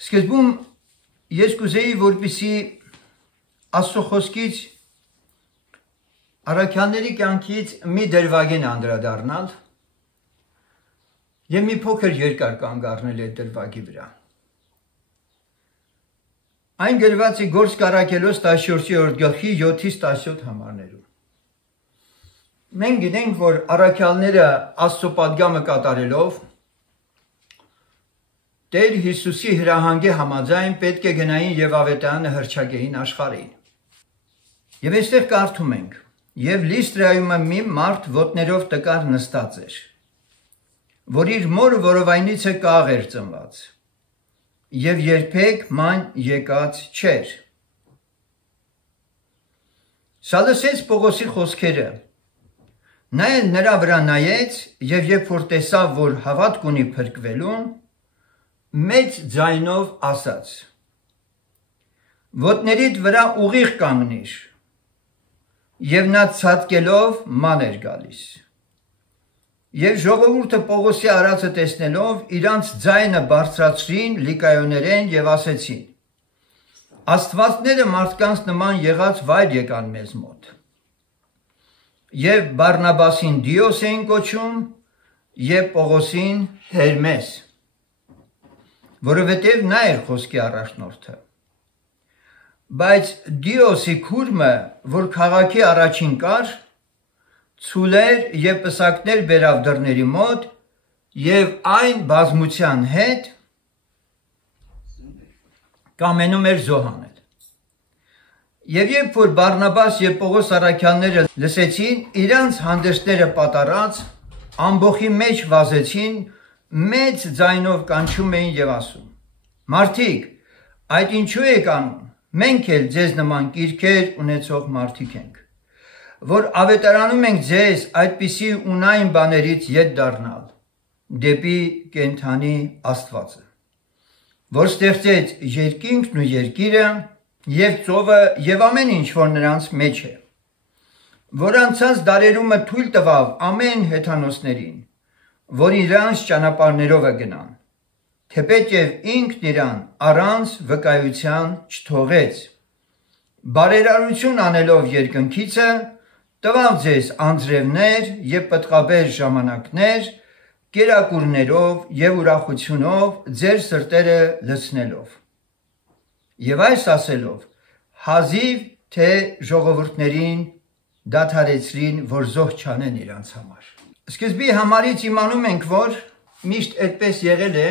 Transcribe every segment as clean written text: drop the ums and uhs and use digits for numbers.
Սկզբում ես կուզեի, որպեսզի Աստծո խոսքից առաքյալների կյանքից մի դրվագին անդրադառնալ եւ մի փոքր երկար կանգ առնել այդ դրվագի վրա։ Այն գրված է Գործք առաքելոց 14-րդ գլխի 7-ից 17 համարներում։ Մենք գիտենք, որ առաքյալները Աստծո պատգամը կատարելով Տեր Հիսուսի հրահանգի համաձայն պետք է գնային եւ ավետարանը հռչակեին աշխարհին։ Եվ այստեղ կարդում ենք. «Եվ Լիստրայում մի մարդ ոտներով տկար նստած էր, որ իր մոր որովայնից կաղ էր ծնված, եւ երբեք ման եկած չէր։ Սա լսեց Պողոսի խոսքերը, նա էլ նրա վրա նայեց, եւ երբ որ տեսավ, որ հավատք ունի փրկվելուն, մեծ ձայնով ասաց. «Ոտներիդ վրա ուղիղ կանգնիր», եւ նա ցատկելով ման էր գալիս։ Եվ ժողովուրդը Պողոսի արածը տեսնելով իրանց ձայնը բարձրացրին լիկայոներեն եւ ասեցին. «Աստվածները մարդկանց նման եղած վայր եկան մեզ մոտ»։ Եվ Բարնաբասին Դիոս էին կոչում եւ Պողոսին Հերմես, որովհետև նա էր խոսքի առաջնորդը։ Բայց Դիոսի քուրմը, որ քաղաքի առաջին կար, ցուլեր եւ պսակներ բերավ դռների մոտ եւ այն բազմության հետ կամենում էր զոհանել։ Եվ երբ որ Բարնաբաս եւ Պողոս առաքյալները լսեցին, իրանց հանդերձները պատարած ամբոխի մեջ վազեցին, մեծ ձայնով կանչում էին եւ ասում. «Մարդիկ, այդ ինչու եք անում, մենք էլ ձեզ նման կիրքեր ունեցող մարդիկ ենք, որ ավետարանում ենք ձեզ այդպիսի ունայն բաներից ետ դառնալ, դեպի կենդանի Աստվածը, որ ստեղծեց երկինքն ու երկիրը եւ ծովը եւ ամեն ինչ, որ նրանց մեջ է, որ անցած դարերումը թույլ տվավ ամեն հեթանոսներին, որ իրանց ճանապարհներով գնան, թեպետև ինքն իրան առանց վկայության չթողեց, բարերարություն անելով երկնքիցը, տվավ ձեզ անձրևներ եւ պտղաբեր ժամանակներ, կերակուրներով եւ ուրախությունով ձեր սրտերը լցնելով։ Եվ այս ասելով, հազիվ թե ժողովուրդներին դադարեցրին, որ զոհ չանեն իրանց համար։ Սկզբի համարից իմանում ենք, որ միշտ այդպես եղել է,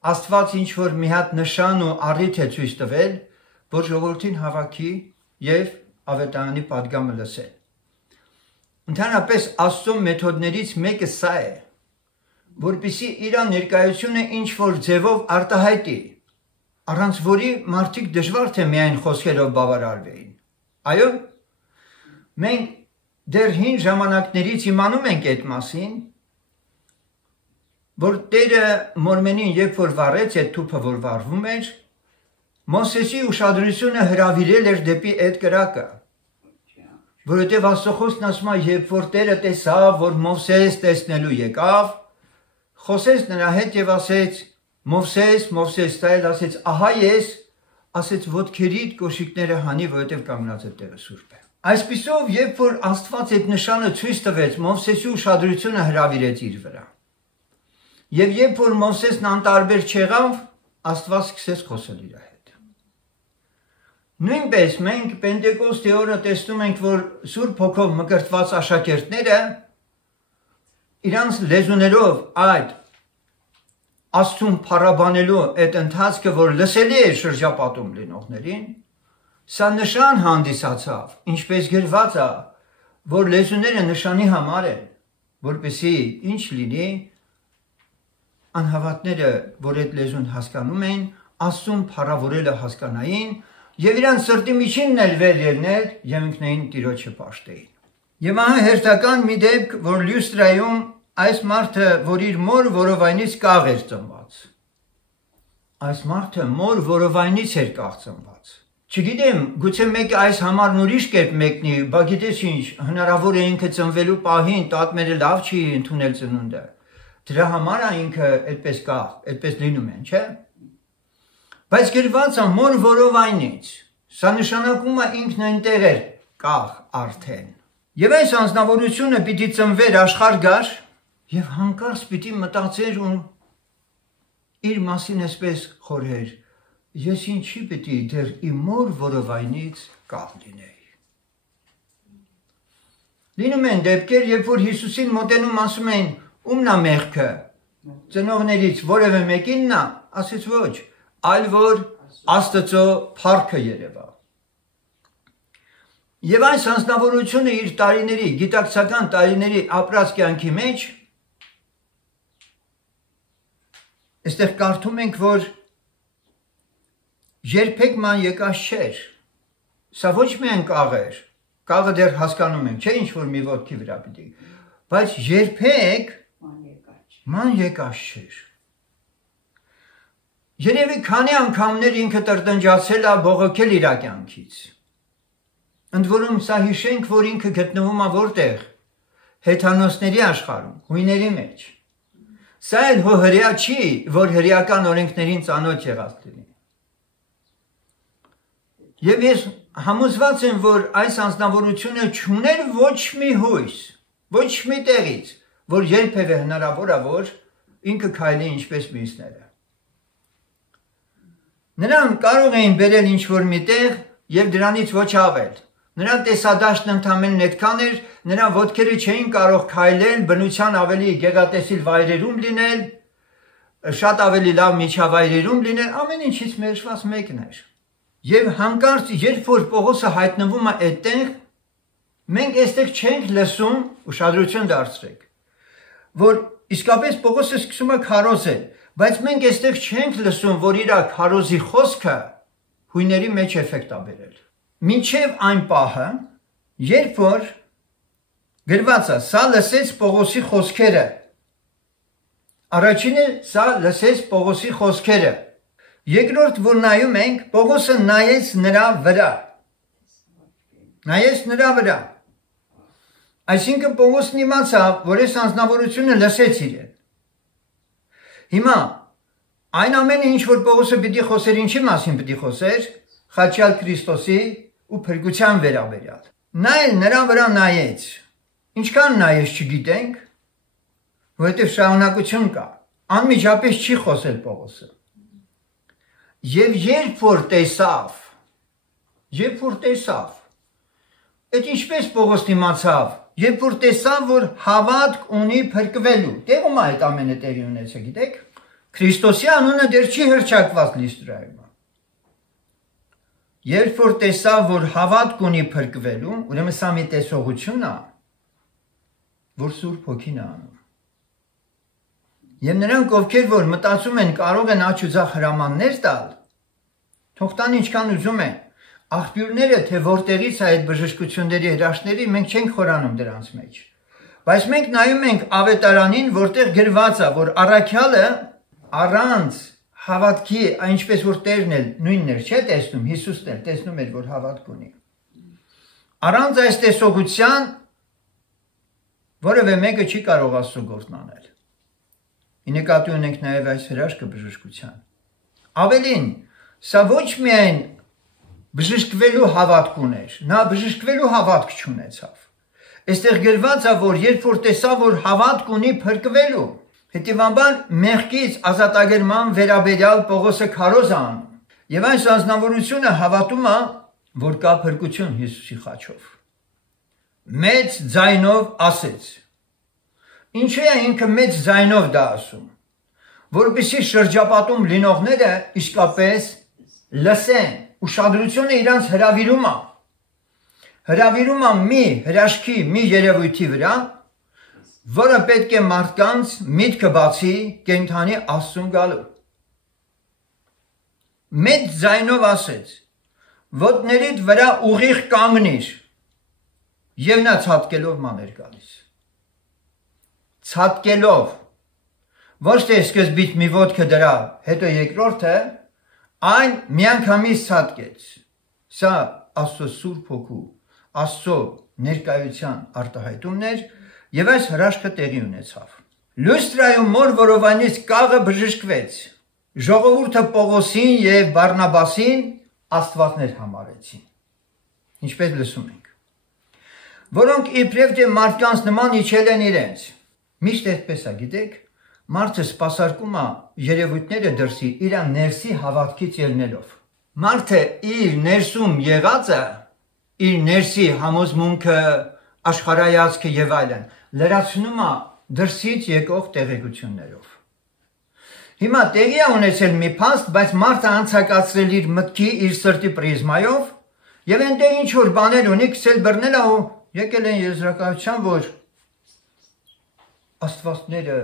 Աստված ինչ որ մի հատ նշան ու առիթ է ցույց տվել, որ ժողովրդին հավաքի եւ ավետարանի պատգամը լսել։ Ընդհանրապես Աստծո մեթոդներից մեկը սա է, որպեսզի իր ներկայությունը ինչ որ ձևով արտահայտի, առանց որի մարդիկ դժվար թե միայն խոսքերով բավարարվեին։ Այո, մենք դեռ հին ժամանակներից իմանում ենք այդ մասին, որ Տերը Մորմենին երբ որ վառեց այդ թուփը, որ վառվում էր, Մովսեսի ուշադրությունը հրավիրել էր դեպի այդ կրակը, որովհետև Աստծո խոսքն ասում է, երբ որ Տերը տեսավ, որ Մովսես տեսնելու եկավ, խոսեց նրա հետ եւ ասեց. «Մովսես, Մովսես», դա էլ ասեց. «Ահա ես», ասեց ոտքերիդ կոշիկները հանի, որովհետև կանգնած է Տերը Սուրբ է։ Այսպիսով, երբ որ Աստված այդ նշանը ցույց տվեց, Մովսեսի ուշադրությունը հրավիրեց իր վրա։ Եվ երբ որ Մովսեսն անտարբեր չեղավ, Աստված սկսեց խոսել իր հետ։ Նույնպես մենք Պենտեկոստի օրը տեսնում ենք, որ Սուրբ Հոգով մկրտված աշակերտները իրանց լեզուներով այդ Աստծուն փառաբանելու այդ ընթացքը, որ լսելի է շրջապատում լինողներին, սա նշան հանդիսացավ, ինչպես գրված է, որ լեզուները նշանի համար են, որպեսզի ինչ լինի, անհավատները, որ այդ լեզուն հասկանում էին, Աստծուն փառավորելը հասկանային եւ իրանց սրտի միջինն էլ վեր ելներ եւ ինքնային Տիրոջը պաշտեին։ Եվ ահա հերթական մի դեպք, որ Լյուստրայում այս մարդը, որ իր մոր որովայնից կաղ էր ծնված։ Այս մարդը մոր որովայնից էր կաղ ծնված։ Չգիտեմ, գուցե մեկը այս համարն ուրիշ կերպ մեկնի, բա գիտես ինչ, հնարավոր է ինքը ծնվելու պահին տատմերը լավ չի ընդունել ծնունդը։ Դրա համար է ինքը այդպես կաղ, այդպես լինում են, չէ՞։ Բայց գրված է մոր որովայնից, սա նշանակում է ինքն այնտեղ էր կաղ արդեն։ Եվ այս անձնավորությունը պիտի ծնվեր աշխարհ գար եւ հանկարծ պիտի մտածեր ու իր մասին այսպես խորհեր. ես ինչի պիտի դեռ իմ մոր որովայնից կաղ լինեի։ Լինում են դեպքեր, երբ որ Հիսուսին մոտենում ասում են ումն է մեղքը, ծնողներից որևէ մեկինն է, ասեց ոչ, այլ որ Աստծո փառքը երևա։ Եվ այս անձնավորությունը իր տարիների, գիտակցական տարիների ապրած կյանքի մեջ այստեղ կարդում ենք, որ երբեք ման եկած չէր, սա ոչ միայն կաղ էր, կաղը դեռ հասկանում ենք, չէ ինչ որ մի ոտքի վրա պիտի, բայց երբեք ման եկած չէր։ Երևի քանի անգամներ ինքը տրտնջացել է բողոքել իր կյանքից։ Ընդ որում սա հիշենք, որ ինքը գտնվում է որտեղ, հեթանոսների աշխարհում, հույների մեջ։ Սա էլ հրեա չի, որ հրեական օրենքներին ծանոթ եղած լինի։ Եվ ես համոզված եմ, որ այս անձնավորությունը չուներ ոչ մի հույս, ոչ մի տեղից, որ երբևէ հնարավոր է, որ ինքը քայլի ինչպես մյուսները։ Նրան կարող էին բերել ինչ-որ մի տեղ եւ դրանից ոչ ավել։ Նրա տեսադաշտն ընդամենն այդքան էր, նրա ոտքերը չէին կարող քայլել, բնության ավելի գեղատեսիլ վայրերում լինել, շատ ավելի լավ միջավայրերում լինել, ամեն ինչից մերժված մեկն էր։ Եվ հանկարծ, երբ որ Պողոսը հայտնվում է այդտեղ, մենք այստեղ չենք լսում, ուշադրություն դարձրեք, որ իսկապես Պողոսը սկսում է քարոզել, բայց մենք այստեղ չենք լսում, որ իր քարոզի խոսքը հույների մեջ էֆեկտ է բերել։ Մինչև այն պահը, երբ որ գրված է, սա լսեց Պողոսի խոսքերը։ Առաջինը սա լսեց Պողոսի խոսքերը։ Երկրորդ, որ նայում ենք, Պողոսը նայեց նրա վրա։ Նայեց նրա վրա։ Այսինքն Պողոսն իմացավ, որ այս անձնավորությունը լսեց իրեն։ Հիմա այն ամենը, ինչ որ Պողոսը պիտի խոսեր, ինչի մասին պիտի խոսեր, խաչյալ Քրիստոսի ու փրկության վերաբերյալ։ Նա էլ նրա վրա նայեց։ Ինչքան նայեց չգիտենք, որովհետև շարունակություն կա։ Անմիջապես չի խոսել Պողոսը։ Եվ երբ որ տեսավ, այդ ինչպես Պողոսն իմացավ, երբ որ տեսավ, որ հավատք ունի փրկվելու, տեղում է այդ ամենը տեղի ունեցել, գիտեք, Քրիստոսի անունը դեռ չի հռչակված Լիստրայում։ Երբ որ տեսավ, որ հավատք ունի փրկվելու, ուրեմն սա մի տեսողություն է, որ Սուրբ Հոգին է անում։ Եվ նրանք, ովքեր որ մտածում են, կարող են աջ ու ձախ հրամաններ տալ, թող տան ինչքան ուզում են, աղբյուրները, թե որտեղից է այդ բժշկությունների հրաշքների, մենք չենք խորանում դրանց մեջ։ Բայց մենք նայում ենք Ավետարանին, որտեղ գրված է, որ առաքյալը առանց հավատքի, այնպես որ Տերն էլ նույնն էր, չէ՞ տեսնում, Հիսուսն էլ տեսնում էր, որ հավատք ունի։ Առանց այս տեսողության որևէ մեկը չի կարող Աստծո գործն անել։ Ի նկատի ունենք նաև այս հրաշքը բժշկության։ Ավելին, սա ոչ միայն բժշկվելու հավատք ուներ, նա բժշկվելու հավատք չունեցավ։ Այստեղ գրված է, որ երբ որ տեսավ, որ հավատք ունի փրկվելու, հետևաբար մեղքից ազատագրման վերաբերյալ Պողոսը քարոզ անում։ Եվ այս անձնավորությունը հավատում է, որ կա փրկություն Հիսուսի խաչով։ Մեծ ձայնով ասեց։ Ինչու է ինքը մեծ ձայնով դա ասում, որպեսզի շրջապատում լինողները իսկապես լսեն, ուշադրությունը իրանց հրավիրում է։ Հրավիրում է մի հրաշքի, մի երևույթի վրա, որը պետք է մարդկանց միտքը բացի կենդանի Աստծուն գալու։ Մեծ ձայնով ասեց. ոտներիդ վրա ուղիղ կանգնիր, եւ նա ցատկելով մաներ գալիս։ Ցատկելով, ոչ թե սկզբից մի ոտքը դրա, հետո երկրորդը, այն միանգամից ցատկեց։ Սա Աստծո Սուրբ Հոգու, Աստծո ներկայության արտահայտումն էր, եւ այս հրաշքը տեղի ունեցավ։ Լյուստրայում մոր որովայնից կաղը բժշկվեց, ժողովուրդը Պողոսին եւ Բարնաբասին աստվածներ համարեցին։ Ինչպես լսում ենք։ Որոնք իբրև թե մարդկանց նման իջել են իրենց։ Միշտ այդպես է, գիտեք, մարդը սպասարկում է երևույթները դրսի իր ներսի հավատքից ելնելով։ Մարդը իր ներսում եղածը, իր ներսի համոզմունքը, աշխարհայացքը եւ այլն, լրացնում է դրսից եկող տեղեկություններով։ Հիմա տեղի է ունեցել մի փաստ, բայց մարդը անցակացրել իր մտքի, իր սրտի պրիզմայով եւ այնտեղ ինչ որ բաներ ունի, քսել բռնել է ու եկել են եզրակացության, որ աստվածները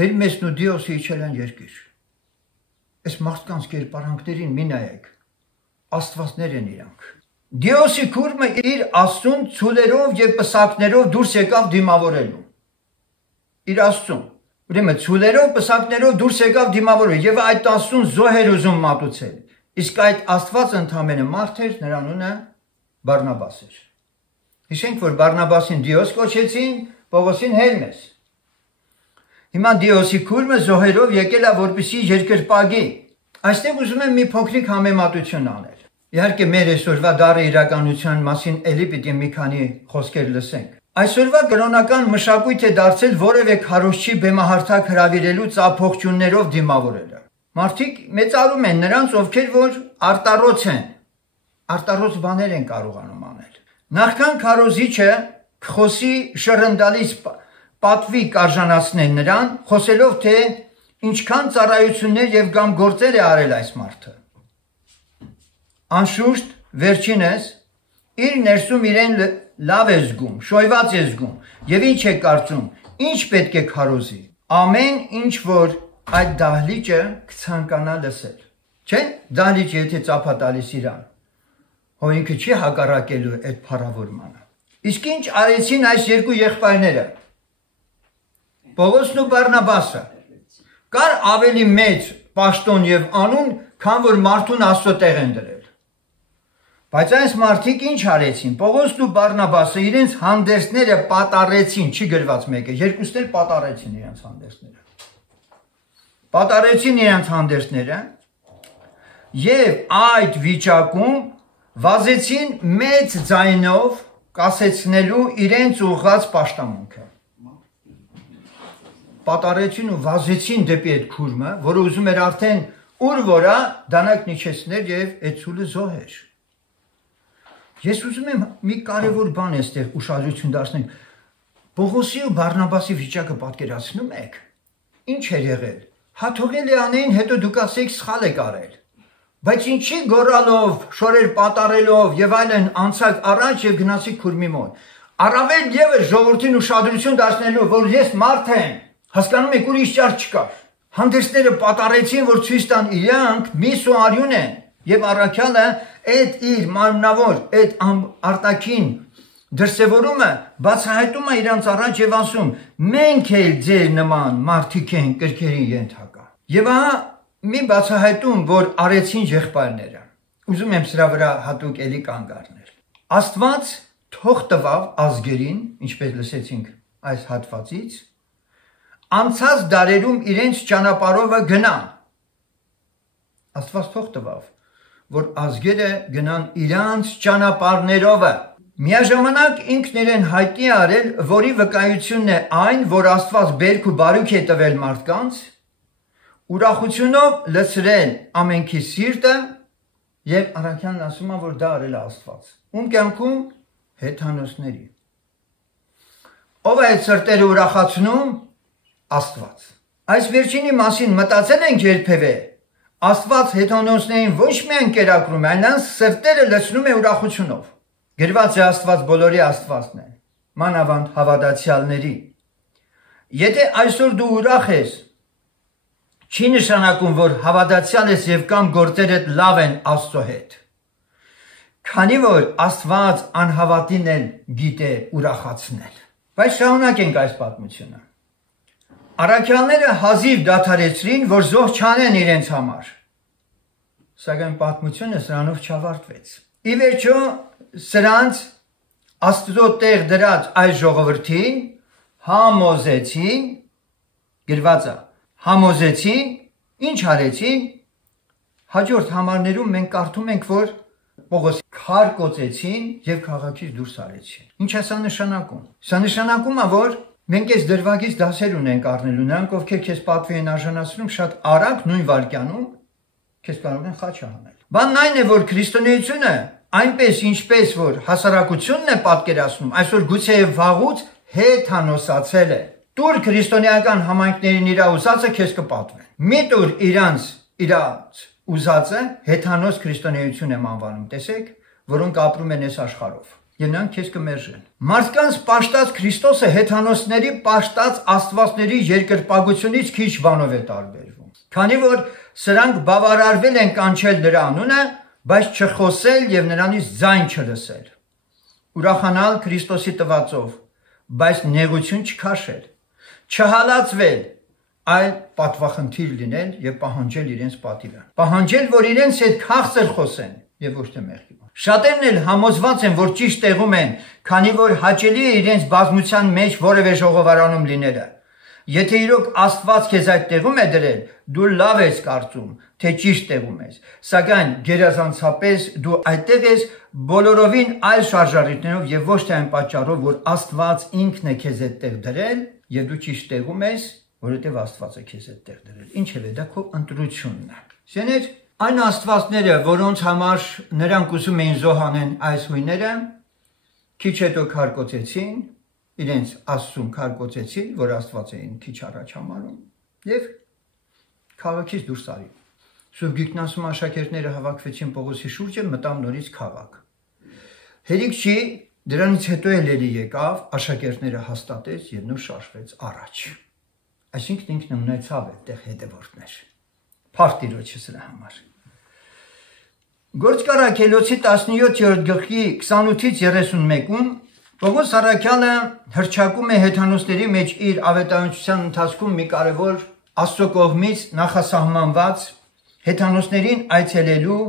Հերմեսն ու Դիոսը իջել են երկիր։ Այս մարդկանց կերպարանքներին մի նայեք, աստվածներ են իրանք։ Դիոսի քուրմը իր աստծուն ցուլերով եւ պսակներով դուրս եկավ դիմավորելու։ Իր աստծուն։ Ուրեմն ցուլերով, պսակներով դուրս եկավ դիմավորելու եւ այդ աստծուն զոհեր ուզում մատուցել։ Իսկ այդ աստվածը ընդամենը մարդ էր, նրա անունը Բարնաբաս էր։ Հիշենք, որ Բարնաբասին Դիոս կոչեցին, Պողոսին Հերմես։ Հիմա Դիոսի քուրմը զոհերով եկել է որպեսզի երկրպագի։ Այստեղ ուզում եմ մի փոքրիկ համեմատություն անել։ Իհարկե մեր այսօրվա դառը իրականության մասին էլի պիտի մի քանի խոսքեր լսենք։ Այսօրվա կրոնական մշակույթ է դարձել որևէ քարոզչի բեմահարթակ հրավիրելու ծափողջուններով դիմավորելը։ Մարդիկ մեծարում են նրանց, ովքեր որ արտառոց են, արտառոց բաներ են կարողանում անել։ Նախքան քարոզիչը խոսի շռնդալից պատվի կարժանացնեն նրան, խոսելով թե ինչքան ծառայություններ եւ կամ գործեր է արել այս մարդը։ Անշուշտ վերջինս իր ներսում իրեն լավ է զգում, շոյված է զգում եւ ինչ է կարծում, ինչ պետք է քարոզի։ Ամեն ինչ որ այդ դահլիճը կցանկանա լսել։ Չէ՞, դահլիճը եթե ծափա տալիս իրան, հո ինքը չի հակառակելու այդ փառավորմանը։ Իսկ ինչ արեցին այս երկու եղբայրները։ Պողոսն ու Բարնաբասը։ Կար ավելի մեծ պաշտոն եւ անուն, քան որ մարդուն Աստծո տեղ են դրել։ Բայց այս մարդիկ ինչ արեցին։ Պողոսն ու Բարնաբասը իրենց հանդեսները պատարեցին, չի գրված մեկը, երկուսն էլ պատարեցին իրենց հանդեսները։ Պատարեցին իրենց հանդեսները եւ այդ վիճակում վազեցին մեծ ձայնով կասեցնելու իրենց ուղղած պաշտամունքը։ Պատարեցին ու վազեցին դեպի այդ քուրմը, որը ուզում էր արդեն ուր որա դանակ նիչեցնել եւ այդ ցուլը զոհեր։ Ես ուզում եմ մի կարևոր բան այստեղ ուշադրություն դարձնենք։ Պողոսի ու Բարնաբասի վիճակը պատկերացնում եք։ Ինչ էր եղել։ Հաթողել է անեն, հետո դուք ասեք սխալ եք արել։ Բայց ինչի գորալով, շորեր պատարելով եւ այլն անցակ առաջ եւ գնացիք քուրմի մոտ։ Առավել եւս ժողովրդին ուշադրություն դարձնելու, որ ես մարդ եմ, հասկանում եք ուրիշ ճար չկար։ Հանդեսները պատարեցին, որ ցույց տան իրանք միս ու արյուն են եւ առաքյալը այդ իր մարմնավոր, այդ արտաքին դրսևորումը բացահայտում է իրանց առաջ եւ ասում. մենք էլ ձեր նման մարդիկ են կրքերի ենթակա։ Եվ ահա մի բացահայտում, որ արեցին եղբայրները։ Ուզում եմ սրա վրա հատուկ էլի կանգ առնել։ Աստված թող տվավ ազգերին, ինչպես լսեցինք այս հատվածից, անցած դարերում իրենց ճանապարհովը գնան։ Աստված թող տվավ, որ ազգերը գնան իրանց ճանապարհներովը։ Միաժամանակ ինքն իրեն հայտնի արել, որի վկայությունն է այն, որ Աստված բերք ու բարուք է տվել մարդկանց, ուրախությունով լցրել ամենքի սիրտը եւ առաքյալն ասում է, որ դա արել է Աստված։ Ում կյանքում հեթանոսների։ Ով է այդ սրտերը ուրախացնում։ Աստված։ Այս վերջինի մասին մտածել ենք երբևէ։ Աստված հեթանոսներին ոչ միայն կերակրում է, այլև սրտերը լցնում է ուրախությունով։ Գրված է Աստված բոլորի Աստվածն է, մանավանդ հավատացյալների։ Եթե այսօր դու ուրախ ես, չի նշանակում, որ հավատացյալ ես եւ կամ գործերդ լավ են Աստծո հետ։ Քանի որ Աստված անհավատին էլ գիտե ուրախացնել։ Բայց շարունակենք այս պատմությունը։ Առաքյալները հազիվ դադարեցրին, որ զոհ չանեն իրենց համար։ Սակայն պատմությունը սրանով չավարտվեց։ Ի վերջո սրանց Աստծո տեղ դրած այս ժողովրդին համոզեցին, գրված է, համոզեցին Ինչ արեցին։ Հաջորդ համարներում մենք կարդում ենք, որ Պողոս քար կոծեցին եւ քաղաքից դուրս արեցին։ Ինչ է սա նշանակում։ Սա նշանակում է, որ մենք այս դրվագից դասեր ունենք առնելու, նրանք ովքեր քեզ պատվի են արժանացնում, շատ արագ նույն վայրկյանում քեզ կարող են խաչ անել։ Բանն այն է, որ քրիստոնեությունը այնպես ինչպես որ հասարակությունն է պատկերացնում, այսօր գուցե վաղուց հեթանոսացել է։ Տուր քրիստոնեական համայնքներին իր ուզածը քեզ կպատվեն։ Մի տուր իրանց ուզածը հեթանոս քրիստոնեություն եմ անվանում, տեսեք, որոնք ապրում են այս աշխարհով։ Եվ նրանք քեզ կմերժեն։ Մարդկանց պաշտած Քրիստոսը հեթանոսների պաշտած աստվածների երկրպագությունից քիչ բանով է տարբերվում։ Քանի որ սրանք բավարարվել են կանչել նրա անունը, բայց չխոսել եւ նրանից ձայն չլսել։ Ուրախանալ Քրիստոսի տվածով, բայց նեղություն չքաշել, չհալածվել, այլ պատվախնդիր լինել եւ պահանջել իրենց պատիվը։ Պահանջել, որ իրենց հետ քաղցր խոսեն եւ ոչ թե մեղքի։ Շատերն էլ համոզված են, որ ճիշտ տեղում են, քանի որ հաճելի է իրենց բազմության մեջ որևէ ժողովարանում լինելը։ Եթե իրոք Աստված քեզ այդ տեղում է դրել, դու լավ ես կարծում, թե ճիշտ տեղում ես, սակայն գերազանցապես դու այդտեղ ես բոլորովին այլ շարժառիթներով եւ ոչ թե այն պատճառով, որ Աստված ինքն է քեզ այդտեղ դրել եւ դու ճիշտ տեղում ես, որովհետեւ Աստված է քեզ այդտեղ դրել։ Ինչևէ, դա քո ընտրությունն է։ Սեներ այն աստվածները, որոնց համար նրանք ուզում էին զոհանեն այս հույները, քիչ հետո քարկոծեցին, իրենց Աստծուն քարկոծեցին, որ Աստված էին քիչ առաջ համարում, եւ քաղաքից դուրս արին։ Սուրբ Գիրքն ասում աշակերտները հավաքվեցին Պողոսի շուրջը, մտան նորից քաղաք։ Հերիք չի, դրանից հետո էլի եկավ, աշակերտները հաստատեց եւ նոր շարժվեց առաջ։ Այսինքն ինքն ունեցավ այդտեղ հետևորդներ։ Փառք Տիրոջը սրա համար։ Գործկար Աքելոցի 17-րդ գլխի 28-ից 31-ում Պողոս առաքյալը հռչակում է հեթանոսների մեջ իր ավետարանչության ընթացքում մի կարևոր Աստծո կողմից նախասահմանված հեթանոսներին այցելելու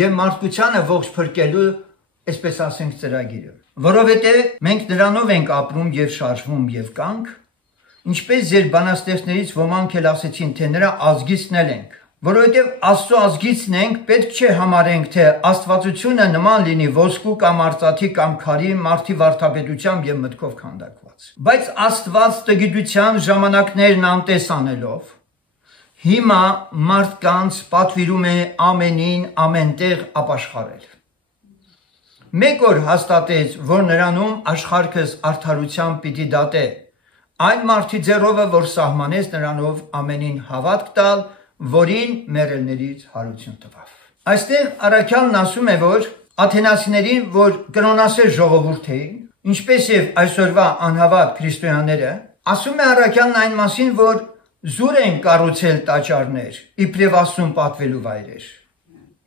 եւ մարդկությանը ողջ փրկելու, այսպես ասենք, ծրագիրը, որովհետեւ մենք նրանով ենք ապրում եւ շարժվում եւ կանք, ինչպես ձեր բանաստեղծներից ոմանք էլ ասեցին, թե նրա ազգիցն ենք, որովհետև Աստծո ազգիցն ենք, պետք չէ համարենք, թե աստվածությունը նման լինի ոսկու կամ արծաթի կամ քարի մարդի վարդապետությամբ եւ մտքով քանդակված։ Բայց Աստված տգիտության ժամանակներն անտես անելով, հիմա մարդկանց պատվիրում է ամենին ամենտեղ ապաշխարել։ Մեկ օր հաստատեց, որ նրանում աշխարհքս արդարությամբ պիտի դատե, այն մարդի ձեռովը, որ սահմանեց նրանով ամենին հավատք տալ, որին մեռելներից հարություն տվավ։ Այստեղ առաքյալն ասում է, որ աթենացիներին, որ կրոնասեր ժողովուրդ էին, ինչպես եւ այսօրվա անհավատ քրիստոնյաները, ասում է առաքյալն այն մասին, որ զուր են կառուցել տաճարներ, իբրև Աստծուն պատվելու վայրեր։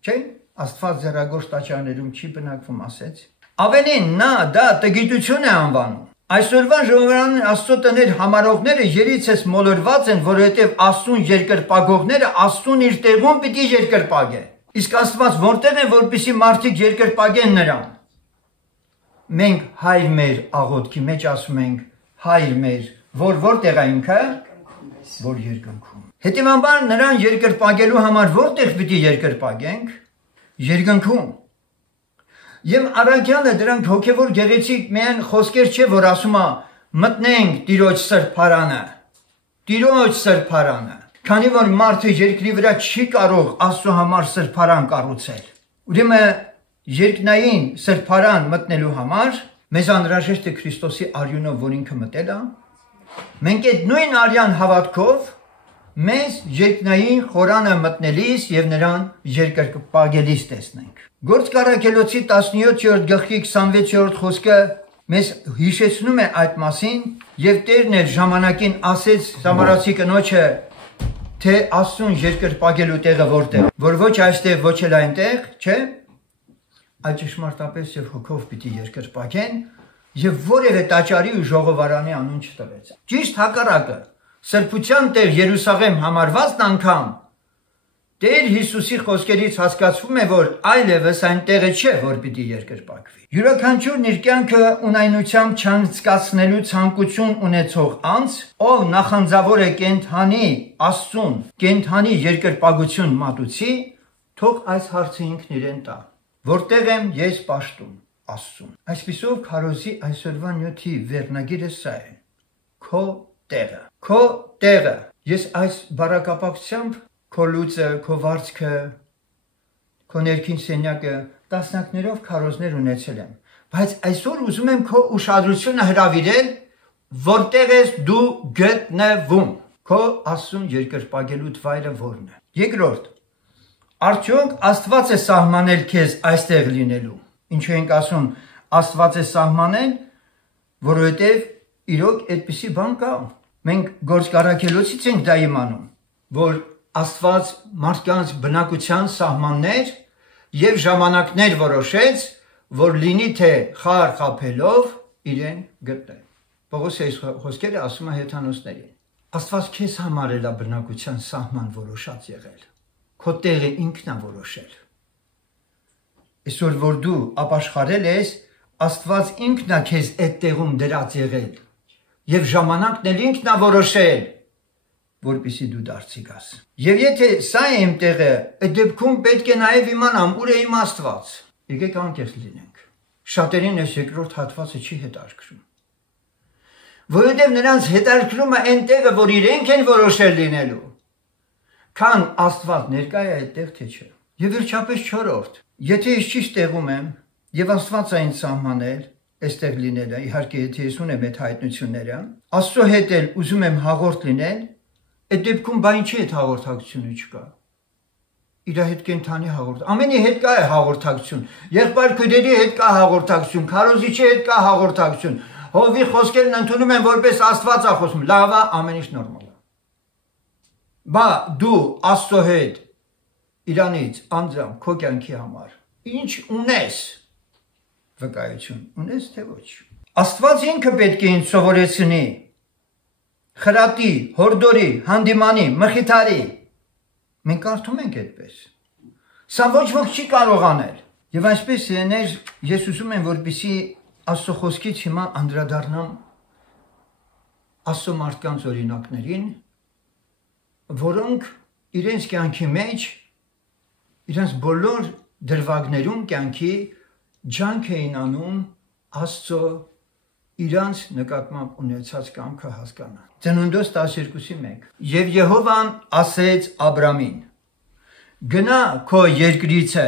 Չէ՞, Աստված ձեռագործ տաճարներում չի բնակվում, ասեց։ Ավելին, նա դա տգիտություն է անվանում։ Այսօրվա ժողովրդի Աստծո տներ համարողները երիցես մոլորված են, որովհետև Աստծուն երկրպագողները Աստծուն իր տեղում պիտի երկրպագեն։ Իսկ Աստված որտեղ է, որպեսզի մարդիկ երկրպագեն նրան։ Մենք հայր մեր աղոթքի մեջ ասում ենք հայր մեր, որտեղ է ինքը, որ երկնքում։ Հետևաբար նրան երկրպագելու համար որտեղ պիտի երկրպագենք, երկնքում։ Եվ առաքյալը դրանք հոգևոր գեղեցիկ միայն խոսքեր չէ, որ ասում է մտնենք Տիրոջ սրբարանը, Տիրոջ սրբարանը, քանի որ մարդը երկրի վրա չի կարող Աստծո համար սրբարան կառուցել։ Ուրեմն երկնային սրբարան մտնելու համար մեզ անհրաժեշտ է Քրիստոսի արյունով, որ ինքը մտել է։ Մենք այդ նույն արյան հավատքով մեզ երկնային խորանը մտնելիս եւ նրան երկրպագելիս տեսնենք։ Գործկար Աքելոցի 17-րդ գլխի 26-րդ խոսքը մեզ հիշեցնում է այդ մասին եւ Տերն էլ ժամանակին ասեց Սամարացի կնոջը, թե Աստծուն երկրպագելու տեղը որտեղ, որ ոչ այստեղ, ոչ էլ այնտեղ, չէ՞, այլ ճշմարտապես եւ հոգով պիտի երկրպագեն եւ որևէ տաճարի ու ժողովարանի անուն չտվեց։ Ճիշտ հակառակը, սրբության տեղ Երուսաղեմ համարվածն անգամ Տեր Հիսուսի խոսքերից հասկացվում է, որ այլևս այն տեղը չէ, որ պիտի երկրպագվի։ Յուրաքանչյուրն իր կյանքը ունայնությամբ չանցկացնելու ցանկություն ունեցող անձ, ով նախանձավոր է կենթանի Աստծուն, կենթանի երկրպագություն մատուցի, թող այս հարցը ինքն իրեն տա. որտեղ եմ ես պաշտում Աստծուն։ Այսպիսով քարոզի այսօրվա նյութի վերնագիրը սա է. քո տեղը։ Քո տեղը։ Ես այս բառակապակցությամբ քո լուծը, քո վարձքը, քո ներքին սենյակը տասնյակներով քարոզներ ունեցել եմ, բայց այսօր ուզում եմ քո ուշադրությունը հրավիրել, որտեղ ես դու գտնվում։ Քո Աստծուն երկրպագելու վայրը որն է։ Երկրորդ, արդյոք Աստված է սահմանել քեզ այստեղ լինելու։ Ինչու ենք ասում Աստված է սահմանել, որովհետև իրոք այդպիսի բան կա։ Մենք Գործք ենք դա իմանում, որ Աստված մարդկանց բնակության սահմաններ եւ ժամանակներ որոշեց, որ լինի թե խար խափելով իրեն գտնել։ Պողոսի այս խոսքերը ասում է հեթանոսներին։ Աստված քեզ համար է բնակության սահման որոշած եղել։ Քո տեղը ինքն է որոշել։ Այսօր որ դու ապաշխարել ես, Աստված ինքն է քեզ այդ տեղում դրած եղել եւ ժամանակն էլ ինքն է որոշել, որպեսզի դու դարձի գաս։ Եվ եթե սա է իմ տեղը, այդ դեպքում պետք է նաեւ իմանամ ուր է իմ Աստված։ Եկեք անկեղծ լինենք։ Շատերին այս երկրորդ հատվածը չի հետաքրքրում։ Որովհետև նրանց հետաքրքրում է այն տեղը, որ իրենք են որոշել լինելու։ Քան Աստված ներկա է այդտեղ թե չէ։ Եվ վերջապես չորրորդ, եթե ես ճիշտ տեղում եմ եւ Աստված այն սահմանել, այստեղ լինելը, իհարկե եթե ես ունեմ այդ հայտնությունները, Աստծո հետ էլ ուզում եմ հաղորդ լինել, այդ դեպքում բա ինչի հետ հաղորդակցությունը չկա։ Իր հետ կենթանի հաղորդ, ամենի հետ կա է հաղորդակցություն, եղբայր քույրերի հետ կա հաղորդակցություն, քարոզիչի հետ կա հաղորդակցություն, հովի խոսքերն ընդունում են որպես Աստված է խոսում, լավ է, ամեն ինչ նորմալ է։ Բա դու Աստծո հետ իրանից անձամբ քո կյանքի համար ինչ ունես, վկայություն ունես թե ոչ։ Աստված ինքը պետք է ինձ սովորեցնի խրատի, հորդորի, հանդիմանի, մխիթարի։ Մենք կարդում ենք այդպես։ Սա ոչ ոք չի կարող անել։ Եվ այսպես եներ ես ուզում եմ, որպեսզի Աստծո խոսքից հիմա անդրադառնամ Աստծո մարդկանց օրինակներին, որոնք իրենց կյանքի մեջ, իրենց բոլոր դրվագներում կյանքի ջանք էին անում Աստծո իրանց նկատմամբ ունեցած կամքը հասկանան։ Ծնունդոց 12:1 Եվ Եհովան ասեց Աբրամին. գնա քո երկրիցը,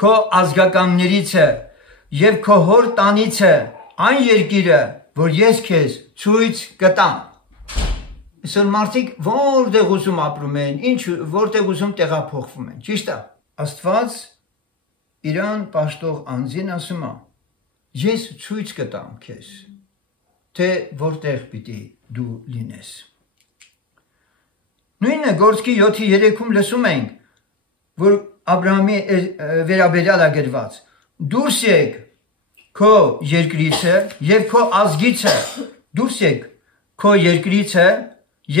քո ազգականներիցը եւ քո հոր տանիցը, այն երկիրը, որ ես քեզ ցույց կտամ։ Այսօր մարդիկ որտեղ ուզում ապրում են, որտեղ ուզում տեղափոխվում են, ճիշտ է։ Աստված իրան պաշտող անձին ասում է. ես ցույց կտամ քեզ, թե որտեղ պիտի դու լինես։ Նույնը Գործքի 7:3-ում լսում ենք, որ Աբրահամի վերաբերյալ է գրված. դուրս եկ քո երկրիցը եւ քո ազգիցը, դուրս եկ քո երկրիցը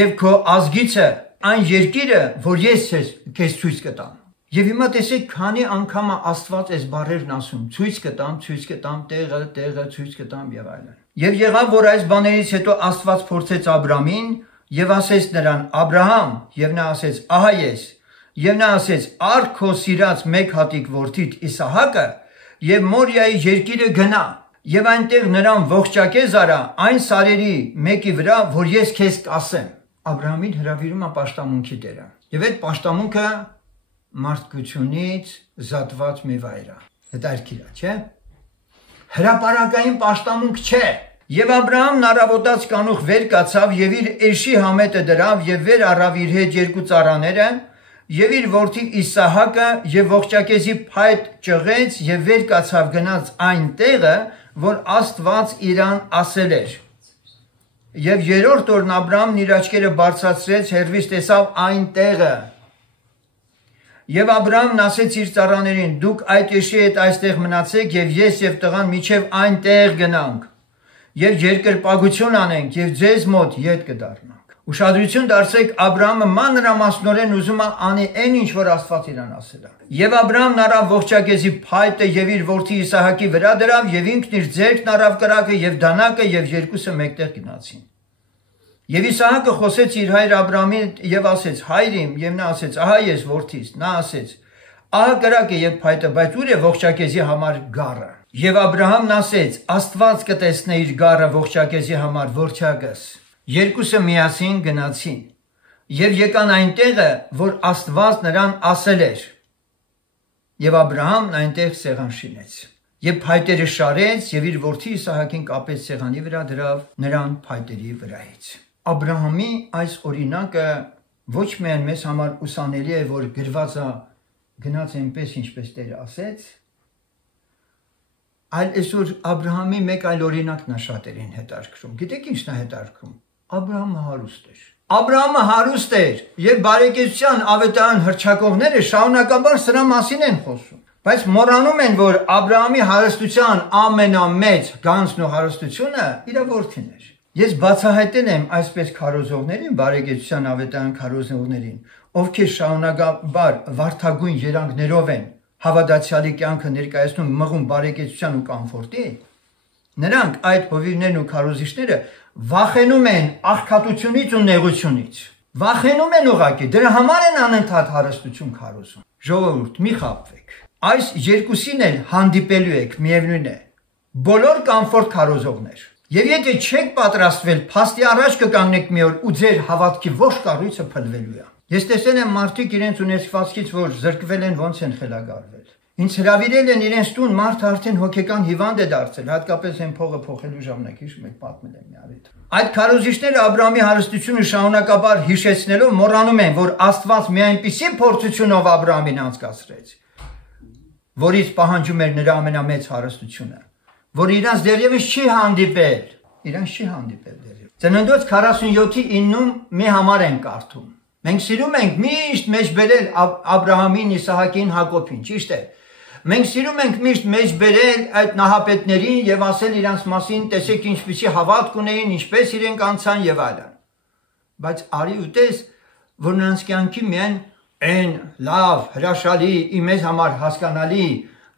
եւ քո ազգիցը, այն երկիրը, որ ես քեզ ցույց կտամ։ Եվ հիմա տեսեք, քանի անգամ Աստված այս բառերն ասում, ցույց կտամ, տեղը ցույց կտամ եւ այլն։ Եվ եղավ, որ այս բաներից հետո Աստված փորձեց Աբրամին եւ ասեց նրան. Աբրահամ, եւ նա ասեց. ահա ես։ Եվ նա ասեց. առ քո սիրած մեկ հատիկ որդիդ Իսահակը եւ Մորիայի երկիրը գնա եւ այնտեղ նրան ողջակեզ արա այն սարերի մեկի վրա, որ ես քեզ կասեմ։ Աբրահամին հրավիրում է պաշտամունքի դերը։ Եվ այդ պաշտամունքը մարդկությունից զատված մի վայր է։ Հետաքրքիր է, չէ՞։ Հրապարակային պաշտամունք չէ։ Եվ Աբրահամն առավոտած կանուխ վեր կացավ եւ իր էշի համետը դրավ եւ վեր առավ իր հետ երկու ծառաները եւ իր որդի Իսահակը եւ ողջակեզի փայտ ճղեց եւ վեր կացավ գնաց այն տեղը, որ Աստված իրան ասել էր։ Եվ երրորդ օրն Աբրահամն իր աչքերը բարձրացրեց, հեռվից տեսավ այն տեղը։ Եվ Աբրահամն ասեց իր ծառաներին. դուք այդ էշի հետ այստեղ մնացեք եւ ես եւ տղան միջև այն տեղ գնանք եւ երկրպագություն անենք եւ ձեզ մոտ ետ կդառնանք։ Ուշադրություն դարձրեք, Աբրահամը մանրամասնորեն ուզում է անի այն ինչ որ Աստված իրան ասել է։ Եվ Աբրահամն առավ ողջակեզի փայտը եւ իր որդի Իսահակի վրա դրավ եւ ինքն իր ձեռքն առավ կրակը եւ դանակը եւ երկուսը մեկտեղ գնացին։ Եվ Իսահակը խոսեց իր հայր Աբրահամին եւ ասեց. հայր իմ, եւ նա ասեց. ահա ես որդիս։ Նա ասեց. ահա կրակը եւ փայտը, բայց ուր է ողջակեզի համար գառը։ Եվ Աբրահամն ասեց. Աստված կտեսնե իր գառը ողջակեզի համար, որդյակս։ Երկուսը միասին գնացին եւ եկան այնտեղը, որ Աստված նրան ասել էր։ Եվ Աբրահամն այնտեղ սեղան շինեց։ Եվ փայտերը շարեց եւ իր որդի Իսահակին կապեց սեղանի վրա, դրավ նրան փայտերի վրայից։ Աբրահամի այս օրինակը ոչ միայն մեզ համար ուսանելի է, որ գրված է գնաց այնպես ինչպես Տերը ասեց, այլ այսօր Աբրահամի մեկ այլ օրինակն է շատերին հետաքրքրում։ Գիտեք ինչն է հետաքրքրում։ Աբրահամը հարուստ էր։ Աբրահամը հարուստ էր եւ բարեկեցության ավետարան հռչակողները շարունակաբար սրա մասին են խոսում։ Բայց մոռանում են, որ Աբրահամի հարստության ամենամեծ գանձն ու հարստությունը իր որդին էր։ Ես բացահայտել եմ այսպես քարոզողներին, բարեկեցության ավետարան քարոզողներին, ովքեր շարունակաբար վարդագույն երանգներով են հավատացյալի կյանքը ներկայացնում մղում բարեկեցության ու կամֆորտի, նրանք այդ հովիվներն ու քարոզիչները վախենում են աղքատությունից ու նեղությունից։ Վախենում են ուղղակի, դրա համար են անընդհատ հարստություն քարոզում։ Ժողովուրդ, մի խաբվեք։ Այս երկուսին էլ հանդիպելու եք, միևնույն է։ Բոլոր կամֆորտ քարոզողներ։ Եվ եթե չեք պատրաստվել, փաստի առաջ կկանգնեք մի օր ու ձեր հավատքի ողջ կառույցը փլվելու է։ Ես տեսել եմ մարդիկ իրենց ունեցվածքից, որ զրկվել են, ոնց են խելագարվել։ Ինձ հրավիրել են իրենց տուն, մարդը արդեն հոգեկան հիվանդ է դարձել, հատկապես այն փողը փոխելու ժամանակ, հիշում եք, պատմել եմ մի առիթ։ Այդ քարոզիչները Աբրահամի հարստությունը շարունակաբար հիշեցնելով մոռանում են, որ Աստված մի այնպիսի փորձությունով Աբրահամին անցկացրեց, որից պահանջում էր նրա ամենամեծ հարստությունը, որ իրանց դեռևս չի հանդիպել, դեռևս։ Ծննդոց 47:9-ում մի համար են կարդում։ Մենք սիրում ենք միշտ մեջ բերել Աբրահամին, Իսահակին, Հակոբին, ճիշտ է։ Մենք սիրում ենք միշտ մեջ բերել այդ նահապետներին եւ ասել իրանց մասին, տեսեք ինչպիսի հավատք ունեին, ինչպես իրենք անցան եւ այլն։ Բայց արի ու տես, որ նրանց կյանքի միայն այն լավ, հրաշալի, մեզ համար հասկանալի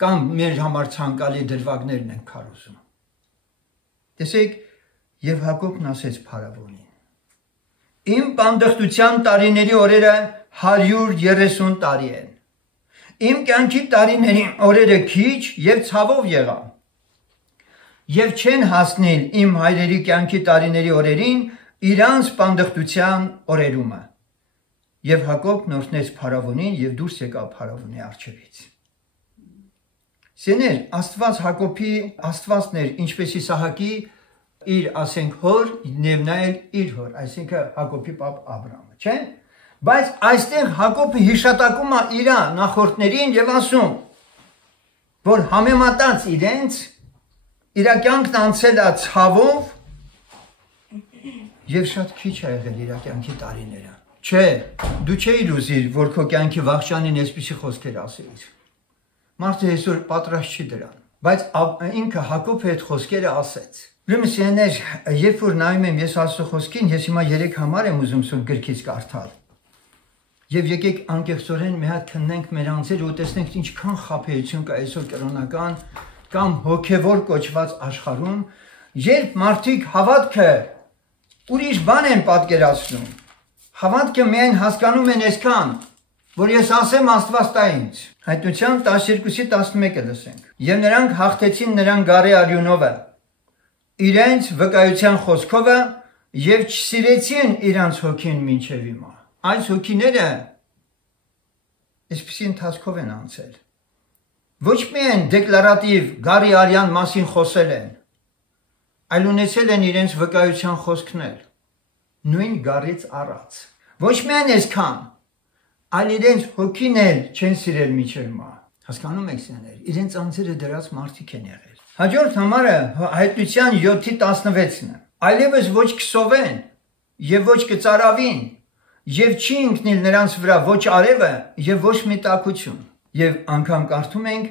կամ մեր համար ցանկալի դրվագներն են քարոզում։ Տեսեք, եւ Հակոբն ասեց փարավոնին. Իմ պանդխտության տարիների օրերը 130 տարի են։ Իմ կյանքի տարիների օրերը քիչ եւ ցավով եղան։ Եվ չեն հասնել իմ հայրերի կյանքի տարիների օրերին իրանց պանդխտության օրերումը։ Եվ Հակոբն օրհնեց փարավոնին եւ դուրս եկավ փարավոնի առջևից։ Սեներ, Աստված Հակոբի Աստվածներ, ինչպես Իսահակի իր ասենք հոր, եւ նա էլ իր հոր, այսինքն Հակոբի պապ Աբրահամը, չէ՞։ Բայց այստեղ Հակոբը հիշատակում է իր նախորդներին եւ ասում, որ համեմատած իրենց իր կյանքն անցել է ցավով եւ շատ քիչ է եղել իր կյանքի տարիները։ Չէ, դու չէիր ուզիր, որ քո կյանքի վախճանին այսպիսի խոսքեր ասեիր։ Մարդը այսօր պատրաստ չի դրան, բայց ինքը Հակոբը այդ խոսքերը ասեց։ Ուրեմն սիրելիներ, երբ որ նայում եմ ես Աստծո խոսքին, ես հիմա 3 համար եմ ուզում սուրբ գրքից կարդալ։ Եվ եկեք անկեղծորեն մի հատ քննենք մեր անձերը ու տեսնենք ինչքան խաբեություն կա այսօր կրոնական կամ հոգևոր կոչված աշխարհում, երբ մարդիկ հավատքը ուրիշ բան են պատկերացնում։ Հավատքը միայն հասկանում են այսքան, որ ես ասեմ Աստված տա ինձ։ Հայտնության 12:11-ը լսենք։ Եվ նրանք հաղթեցին նրան գարի արյունովը, իրենց վկայության խոսքովը եւ չսիրեցին իրանց հոգին մինչեւ հիմա։ Այս հոգիները այսպիսի ընթացքով են անցել։ Ոչ միայն դեկլարատիվ գարի արյան մասին խոսել են, այլ ունեցել են իրենց վկայության խոսքներ, նույն գարից առած։ Ոչ միայն այսքան, այլ իրենց հոգին էլ չեն սիրել մինչև հիմա։ Հասկանում եք սեներ, իրենց անձերը դրած մարդիկ են եղել։ Հաջորդ համարը Հայտնության 7:16-ն է։ Այլևս ոչ կսովեն եւ ոչ կծարավին եւ չի ընկնել նրանց վրա ոչ արևը եւ ոչ մի տաքություն։ Եվ անգամ կարդում ենք,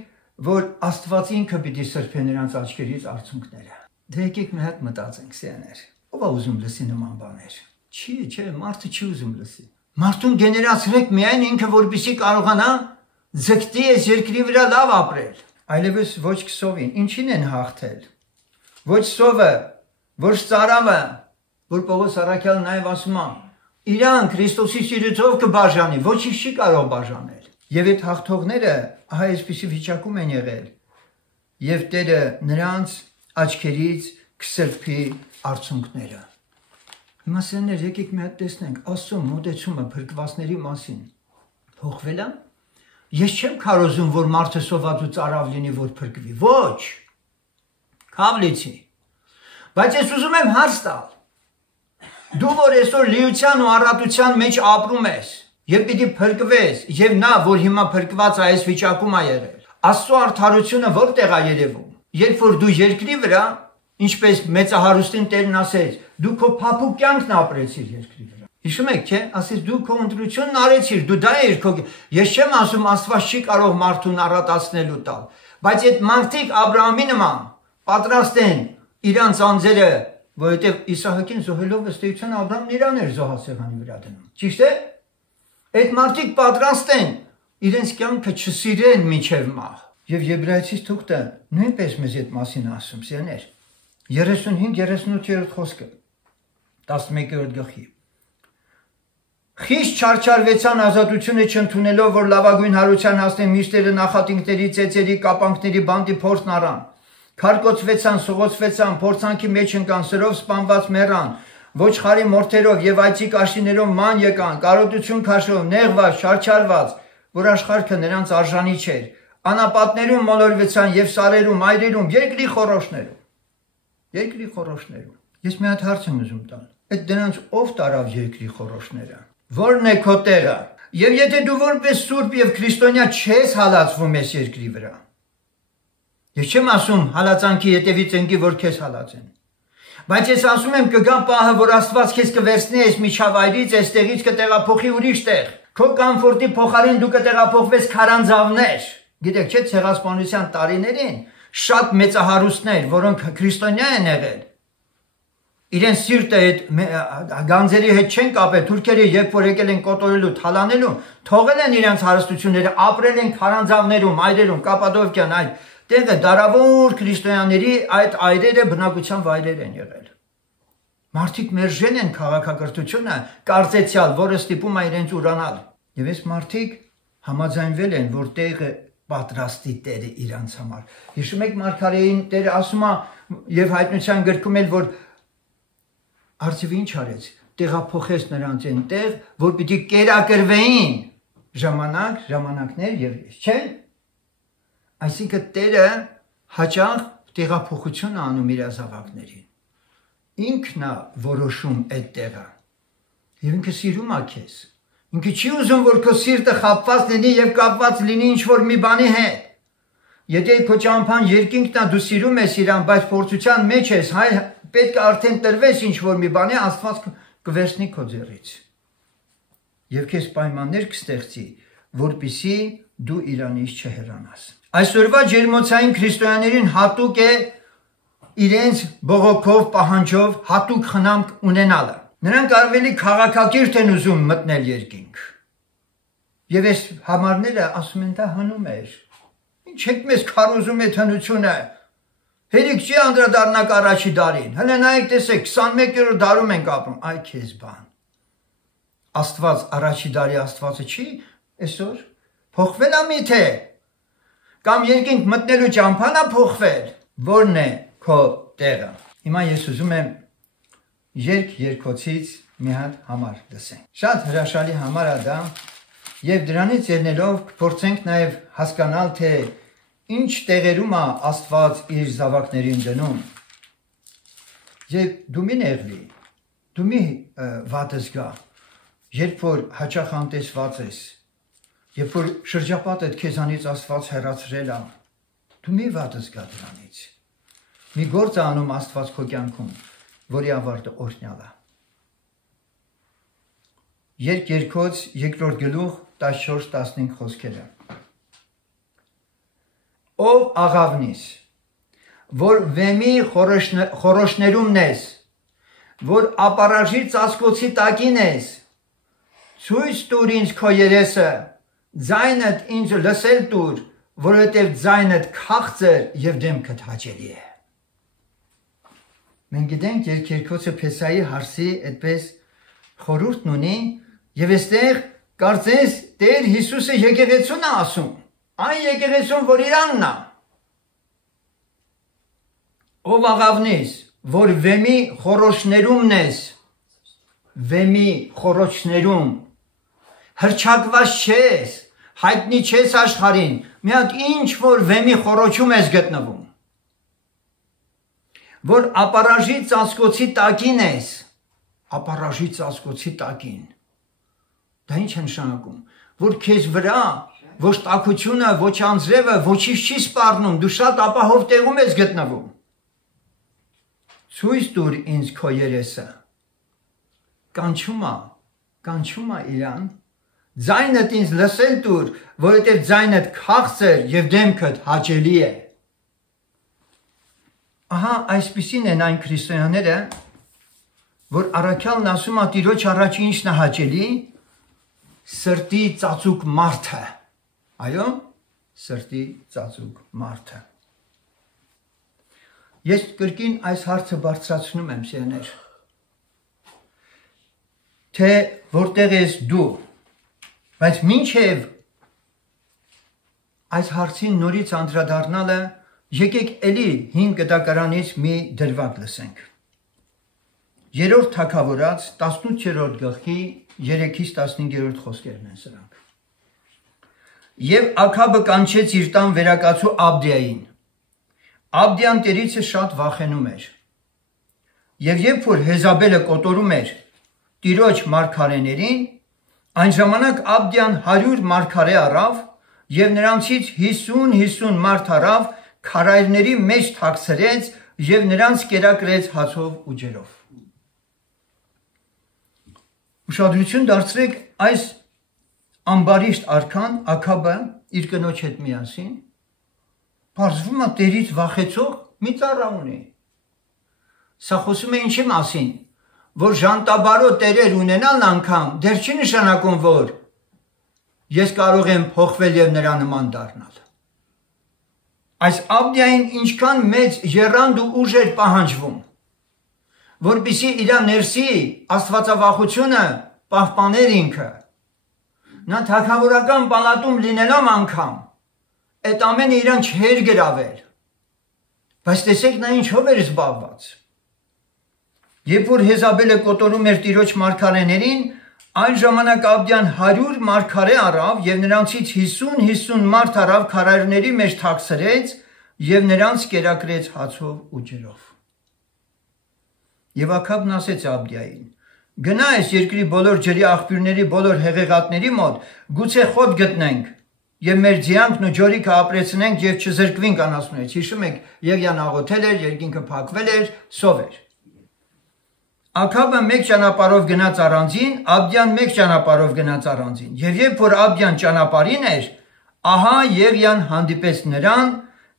որ Աստված ինքը պիտի սրբե նրանց աչքերից արցունքները։ Դե եկեք մի հատ մտածենք սեներ։ Ո՞վ է ուզում լսի նման բաներ։ Չէ, մարդը չի ուզում լսի։ Մարդուն գեներացրեք միայն ինքը, որպեսզի կարողանա ձգտի այս երկրի վրա լավ ապրել։ Այլևս ոչ քսովին, ինչին են հաղթել։ Ոչ սովը, ոչ ծարավը, որ Պողոս առաքյալը նաև ասում է, իրան Քրիստոսի սիրուչով կբաժանի, ոչինչ չի կարող բաժանել։ Եվ այդ հաղթողները ահա այսպիսի վիճակում են եղել։ Եվ Տերը նրանց աչքերից կսրբի արցունքները։ Հիմա սերներ, եկեք մի հատ տեսնենք, Աստծո մոտեցումը փրկվածների մասին փոխվել է։ Ես չեմ քարոզում, որ մարդը սոված ու ծարավ լինի, որ փրկվի։ Ոչ։ Քավլիցի։ Բայց ես ուզում եմ հարց տալ։ Դու որ այսօր լիության ու առատության մեջ ապրում ես, եւ պիտի փրկվես, եւ նա, որ հիմա փրկված է, այս վիճակում է եղել։ Աստծո արդարությունը որտեղ է երևում։ Երբ որ դու երկրի վրա, ինչպես մեծահարուստին Տերն ասեց, դու քո փափուկ կյանքն ապրեցիր երկրի վրա։ Հիշում եք, չէ՞, ասես դու քո ընտրությունն արեցիր, դու դա ես քո։ Ես չեմ ասում Աստված չի կարող մարդուն առատացնելու տալ, բայց այդ մարդիկ Աբրահամի նման պատրաստ են իրանց անձերը, որովհետև Իսահակին զոհելով ըստ էության Աբրահամն իրան էր զոհասեղանի վրա դնում։ Ճիշտ է։ Այդ մարդիկ պատրաստ են իրենց կյանքը չսիրեն մինչև մահ։ Եվ Եբրայեցիս թուղթը նույնպես մեզ այդ մասին ասում, սիրներ։ 35-38-րդ խոսքը 11-րդ գլխի։ Խիստ չարչարվեցան ազատությունը չընդունելով, որ լավագույն հարության հասնեն, միշտերը նախատինքների, ծեծերի, կապանքների բանդի փորձն առան։ Քարկոծվեցան, սողոցվեցան, փորձանքի մեջ ընկան, սրով սպանված մեռան, ոչխարի մորթերով եւ այծի կաշիներով ման եկան, կարոտություն քաշելով, նեղված, չարչարված, որ աշխարհքը նրանց արժանի չէր։ Անապատներում մոլորվեցան եւ սարերում, այրերում, երկրի խորոշներում։ Երկրի խորոշներում։ Ես մի հատ հարց եմ ուզում տալ։ Այդ դրանց ով տարավ երկրի խորոշները։ Որն է քո տեղը։ Եվ եթե դու որպես սուրբ եւ քրիստոնյա չես հալածվում այս երկրի վրա։ Ես չեմ ասում հալածանքի հետևից ընկի, որ քեզ հալածեն։ Բայց ես ասում եմ կգա պահը, որ Աստված քեզ կվերցնի այս միջավայրից, այստեղից կտեղափոխի ուրիշ տեղ։ Քո կոմֆորտի փոխարեն դու կտեղափոխվես քարանձավներ։ Գիտեք, չէ՞, ցեղասպանության տարիներին շատ մեծահարուստներ, որոնք քրիստոնյա են եղել, իրեն սիրտը այդ գանձերի հետ չեն կապել, թուրքերը երբ որ եկել են կոտորելու, թալանելու, թողել են իրենց հարստությունները, ապրել են քարանձավներում, այրերում, Կապադովկյան, այդ տեղը դարավոր քրիստոնյաների այդ այրերը բնակության վայրեր են եղել։ Մարդիկ մերժել են քաղաքակրթությունը, կարծեցյալ, որը ստիպում է իրենց ուրանալ։ Եվ այս մարդիկ համաձայնվել են, որ տեղը պատրաստի Տերը իրանց համար։ Հիշում եք Մարգարեին Տերը ասում է եւ հայտնության գրքում էլ, որ Արծիվը ինչ արեց, տեղափոխեց նրանց այնտեղ, որ պիտի կերակրվեին ժամանակներ եւ չէ։ Այսինքն Տերը հաճախ տեղափոխություն անում իր զավակներին։ Ինքն է որոշում այդ տեղը։ Եվ ինքը սիրում է քեզ։ Ինքը չի ուզում, որ քո սիրտը խապված լինի եւ կապված լինի ինչ-որ մի բանի հետ։ Եթե քո ճամփան երկինքն է, դու սիրում ես իրան, բայց փորձության մեջ ես, հայ պետք է արդեն տրվես ինչ-որ մի բանի, Աստված կվերցնի քո ձեռից։ Եվ քեզ պայմաններ կստեղծի, որպեսզի դու իրանից չհեռանաս։ Այսօրվա ջերմոցային քրիստոնյաներին հատուկ է իրենց բողոքով, պահանջով հատուկ խնամք ունենալը։ Նրանք ավելի քաղաքակիրթ են ուզում մտնել երկինք։ Եվ այս համարները ասում են դա հնում էր։ Ինչ եք մեզ քարոզում այդ հնությունը։ Հերիք չի անդրադառնաք առաջի դարին։ Հələ նայեք տեսեք 21-րդ դարում ենք ապրում։ Այ քեզ բան։ Աստված առաջի դարի Աստվածը չի այսօր փոխվել է միթե։ Կամ երկինք մտնելու ճամփան է փոխվել։ Որն է քո տեղը։ Հիմա ես ուզում եմ երկոցից մի հատ համար լսենք։ Շատ հրաշալի համար է դա, եւ դրանից ելնելով կփորձենք նաեւ հասկանալ, թե ինչ տեղերում է Աստված իր զավակներին դնում։ Եվ դու մի նեղվի, դու մի վատս գա, երբ որ հաճախ անտեսված ես, երբ որ շրջապատդ քեզանից Աստված հեռացրել է, դու մի վատս գա դրանից։ Մի գործ անում Աստված քո կյանքում, որի ավարտը օրհնյալ է։ Երկոց 2-րդ գլուխ 14-15 խոսքերը։ Ով աղավնիս, որ վեմի խորոշներումն ես, որ ապարաժի ծածկոցի տակին ես, ցույց տուր ինձ քո երեսը, ձայնդ ինձ լսել տուր, որովհետև ձայնդ քաղցր եւ դեմքդ հաճելի է։ Մենք գիտենք երկերկոցը Փեսայի հարսի այդպես խորհուրդն ունի եւ այստեղ կարծես Տեր Հիսուսը եկեղեցուն է ասում, այն եկեղեցուն, որ իրանն է, ով աղավնիս, որ վեմի խորոշներումն ես, վեմի խորոշներում, հրճակված չես, հայտնի չես աշխարհին, մի հատ ինչ որ վեմի խորոչում ես գտնվում, որ ապարաժի ծածկոցի տակին ես, ապարաժի ծածկոցի տակին, դա ինչ է նշանակում, որ քեզ վրա ոչ տաքությունը, ոչ անձրևը, ոչինչ չի սպառնում, դու շատ ապահով տեղում ես գտնվում, ցույց տուր ինձ քո երեսը, կանչում է իրան, ձայնդ ինձ լսել տուր, որովհետև ձայնդ քաղցր եւ դեմքդ հաճելի է։ Ահա այսպիսին են այն քրիստոնյաները, որ առաքյալն ասում է Տիրոջ առաջ ինչն է հաճելի, սրտի ծածուկ մարդը։ Այո, սրտի ծածուկ մարդը։ Ես կրկին այս հարցը բարձրացնում եմ, սիրներ, թե որտեղ ես դու, բայց մինչև այս հարցին նորից անդրադառնալը, եկեք էլի 5 գտակարանից մի դրվագ լսենք։ 3-րդ թագավորաց 18-րդ գլխի 3-ից 15-րդ խոսքերն են սրանք։ Եվ Աքաբը կանչեց իր տան վերակացու Աբդիային։ Աբդիան Տերիցը շատ վախենում էր։ Եվ երբ որ Հեզաբելը կոտորում էր Տիրոջ մարգարեներին, այն ժամանակ Աբդիան 100 մարգարե առավ եւ նրանցից 50 մարդ առավ, քարայրների մեջ թաքցրեց եւ նրանց կերակրեց հացով ու ջրով։ Ուշադրություն դարձրեք այս ամբարիշտ արքան Աքաբը իր կնոջ հետ միասին բարձվում է Տերից վախեցող մի ծառա ունի։ Սա խոսում է ինչի մասին, որ ժանտաբարո տերեր ունենալն անգամ դեռ չի նշանակում, որ ես կարող եմ փոխվել եւ նրա նման դառնալ։ Այս Աբդիային ինչքան մեծ եռանդ ու ուժ էր պահանջվում, որպեսզի իր ներսի աստվածավախությունը պահպաներ ինքը։ Նա թագավորական պալատում լինելով անգամ այդ ամենը իրան չէր գրավել։ Բայց տեսեք նա ինչով էր զբաղված։ Երբ որ Հեզաբելը կոտորում էր Տիրոջ մարգարեներին, այն ժամանակ Աբդիան 100 մարգարե առավ եւ նրանցից 50 մարդ առավ, քարայրների մեջ թաքցրեց եւ նրանց կերակրեց հացով ու ջրով։ Եվ Աքաբն ասեց Աբդիային. գնա այս երկրի բոլոր ջրի աղբյուրների բոլոր հեղեղատների մոտ, գուցե խոտ գտնենք եւ մեր ձիանքն ու ջորիկը ապրեցնենք եւ չզրկվենք անասունից։ Հիշում եք, Եղիան աղոթել էր, երկինքը փակվել էր, սով էր։ Աքաբը մեկ ճանապարհով գնաց առանձին, Աբդիան մեկ ճանապարհով գնաց առանձին։ Եվ երբ որ Աբդիան ճանապարհին էր, ահա Եղիան հանդիպեց նրան,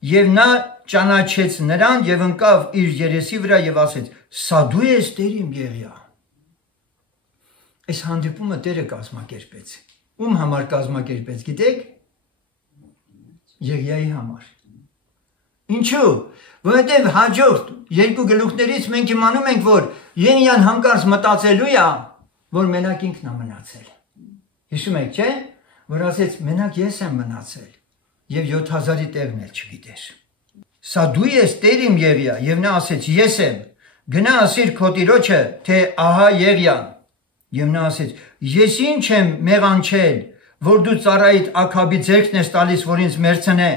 եւ նա ճանաչեց նրան եւ ընկավ իր երեսի վրա եւ ասեց. «Սա դու ես, Տեր իմ Եղիա»։ Այս հանդիպումը Տերը կազմակերպեց։ Ում համար կազմակերպեց, գիտեք։ Եղիայի համար։ Ինչու՞։ Որովհետև հաջորդ երկու գլուխներից մենք իմանում ենք, որ Եղիան հանկարծ մտածելու է, որ մենակ ինքն է մնացել։ Հիշում եք, չէ՞, որ ասեց մենակ ես եմ մնացել եւ 7000-ի տեղն էլ չգիտեր։ Սա դու ես, Տեր իմ Եղիա, եւ նա ասեց ես եմ։ Գնա ասիր քո տիրոջը, թե ահա Եղիան։ Եվ նա ասեց. ես ինչ եմ մեղանչել, որ դու ծառայիդ Աքաբի ձեռքն ես տալիս, որ ինձ մերցնե։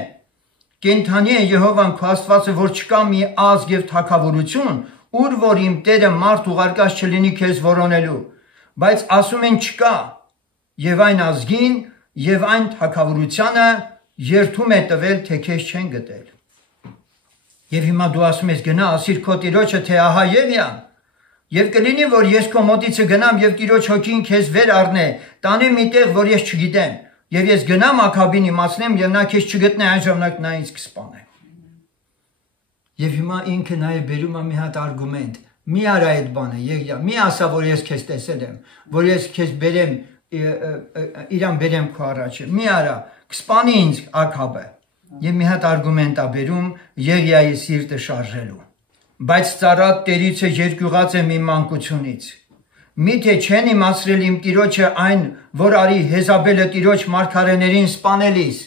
Կենթանի է Եհովան քո Աստվածը, որ չկա մի ազգ եւ թագավորություն, ուր որ իմ Տերը մարդ ուղարկած չլինի քեզ որոնելու, բայց ասում են չկա, եւ այն ազգին եւ այն թագավորությանը երթում է տվել, թե քեզ չեն գտել։ Եվ հիմա դու ասում ես գնա ասիր քո տիրոջը, թե ահա Եղիան։ Եվ կլինի, որ ես քո մոտիցը գնամ եւ Տիրոջ հոգին քեզ վեր առնե, տանեմ մի տեղ, որ ես չգիտեմ, եւ ես գնամ Աքաբին իմացնեմ եւ նա քեզ չգտնե, այն ժամանակ նա ինձ կսպանե։ Եվ հիմա ինքը նաեւ բերում է մի հատ արգումենտ, մի արա այդ բանը, Եղիա, մի ասա, որ ես քեզ տեսել եմ, որ ես քեզ բերեմ, իրան բերեմ քո առաջը, մի արա, կսպանի ինձ Աքաբը։ Եվ մի հատ արգումենտ է բերում Եղիայի սիրտը շարժելու։ Բայց ծառատ Տերիցը երկյուղած է իմ մանկությունից։ Միթե չեն իմացրել իմ տիրոջը այն, որ արի Հեզաբելը տիրոջ մարգարեներին սպանելիս,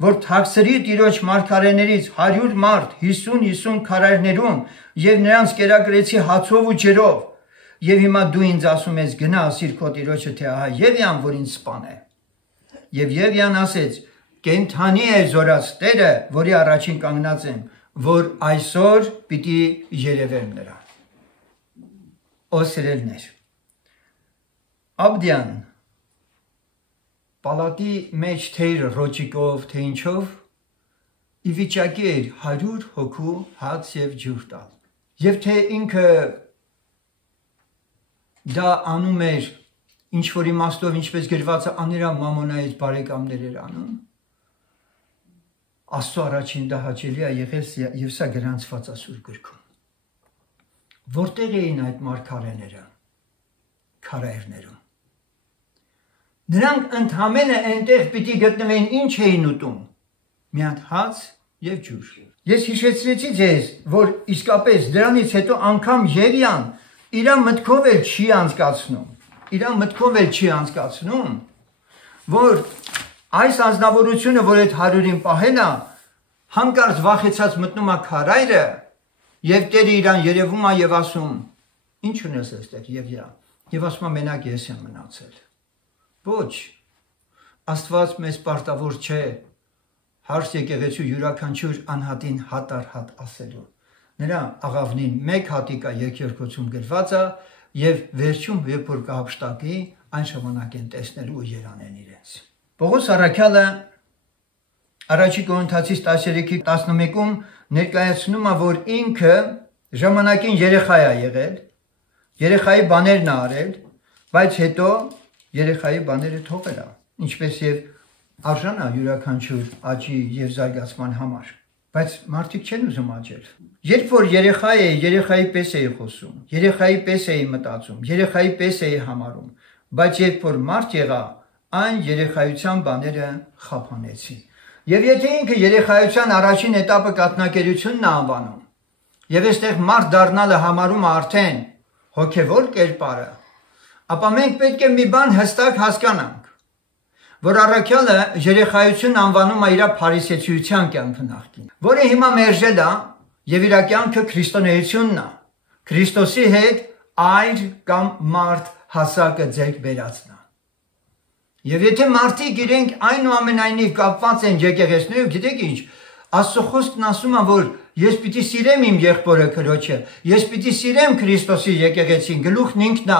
որ թաքցրի տիրոջ մարգարեներից 100 մարդ 50 քարայրներում եւ նրանց կերակրեցի հացով ու ջրով, եւ հիմա դու ինձ ասում ես գնա ասիր քո տիրոջը, թե ահա Եղիան որ ինձ սպանե։ Եվ Եղիան ասեց. կենթանի է զորած Տերը, որի առաջին կանգնած եմ, որ այսօր պիտի երևեմ նրան։ Սիրելիներ, Աբդյան պալատի մեջ թե իր ռոճիկով, թե ինչով ի վիճակի էր 100 հոգու հաց եւ ջուր տալ։ Եվ թե ինքը դա անում էր ինչ որ իմաստով, ինչպես գրված է, աներա մամոնայից բարեկամներ էր անում, Աստծո առաջին դա հաճելի է եղել եւ սա գրանցված է Սուրբ գրքում։ Որտեղ էին այդ մարգարեները, քարայրներում։ Նրանք ընդհանրապես այնտեղ պիտի գտնվեին, ինչ էին ուտում։ Մի հատ հաց եւ ջուր։ Ես հիշեցրեցի ձեզ, որ իսկապես դրանից հետո անգամ Եղիան իր մտքով էլ չի անցկացնում, որ այս անձնավորությունը, որ այդ 100-ին պահել է, հանկարծ վախեցած մտնում է քարայրը եւ Տերը իրան երևում է եւ ասում. Ինչ ունես այստեղ Եղիա։ Եվ ասում է մենակ ես եմ մնացել։ Ոչ, Աստված մեզ պարտավոր չէ հարս եկեղեցու յուրաքանչյուր անհատին հատ ասելու։ Նրա աղավնին մեկ հատիկ է երկերկոցում գրված է եւ վերջում երբ որ կհապշտակի, այն ժամանակ են տեսնելու ու երանեն իրենց։ Պողոս առաքյալը Առաջի Կորինթացիս 13:11-ում ներկայացնում է, որ ինքը ժամանակին երեխա է եղել, երեխայի բաներն է արել, բայց հետո երեխայի բաները թողել է, ինչպես եւ արժան է յուրաքանչյուր աճի եւ զարգացման համար, բայց մարդիկ չեն ուզում աճել։ Երբ որ երեխա է, երեխայի պես էի խոսում, երեխայի պես էի մտածում, երեխայի պես էի համարում, բայց երբ որ մարդ եղա, այն երեխայության բաները խափանեցին։ Եվ եթե ինքը երեխայության առաջին этаպը կաթնակերությունն է անվանում, եւ այստեղ մարդ դառնալը համարում է արդեն հոգեվոր կերպարը, ապա մենք պետք է մի բան հստակ հասկանանք, որ առաքյալը երեխայություն անվանում է իր փարիսեցիության կյանքը նախկին, որը հիմա մերժել է եւ իր կյանքը քրիստոնեությունն է, Քրիստոսի հետ այր կամ մարդ հասակը ձեռք բերածն է։ Եվ եթե մարդիկ իրենք այնուամենայնիվ կապված են եկեղեցիներով, գիտեք ինչ, Աստծո խոսքն ասում է, որ ես պիտի սիրեմ իմ եղբորը քրոջը, ես պիտի սիրեմ Քրիստոսի եկեղեցին, գլուխն ինքն է,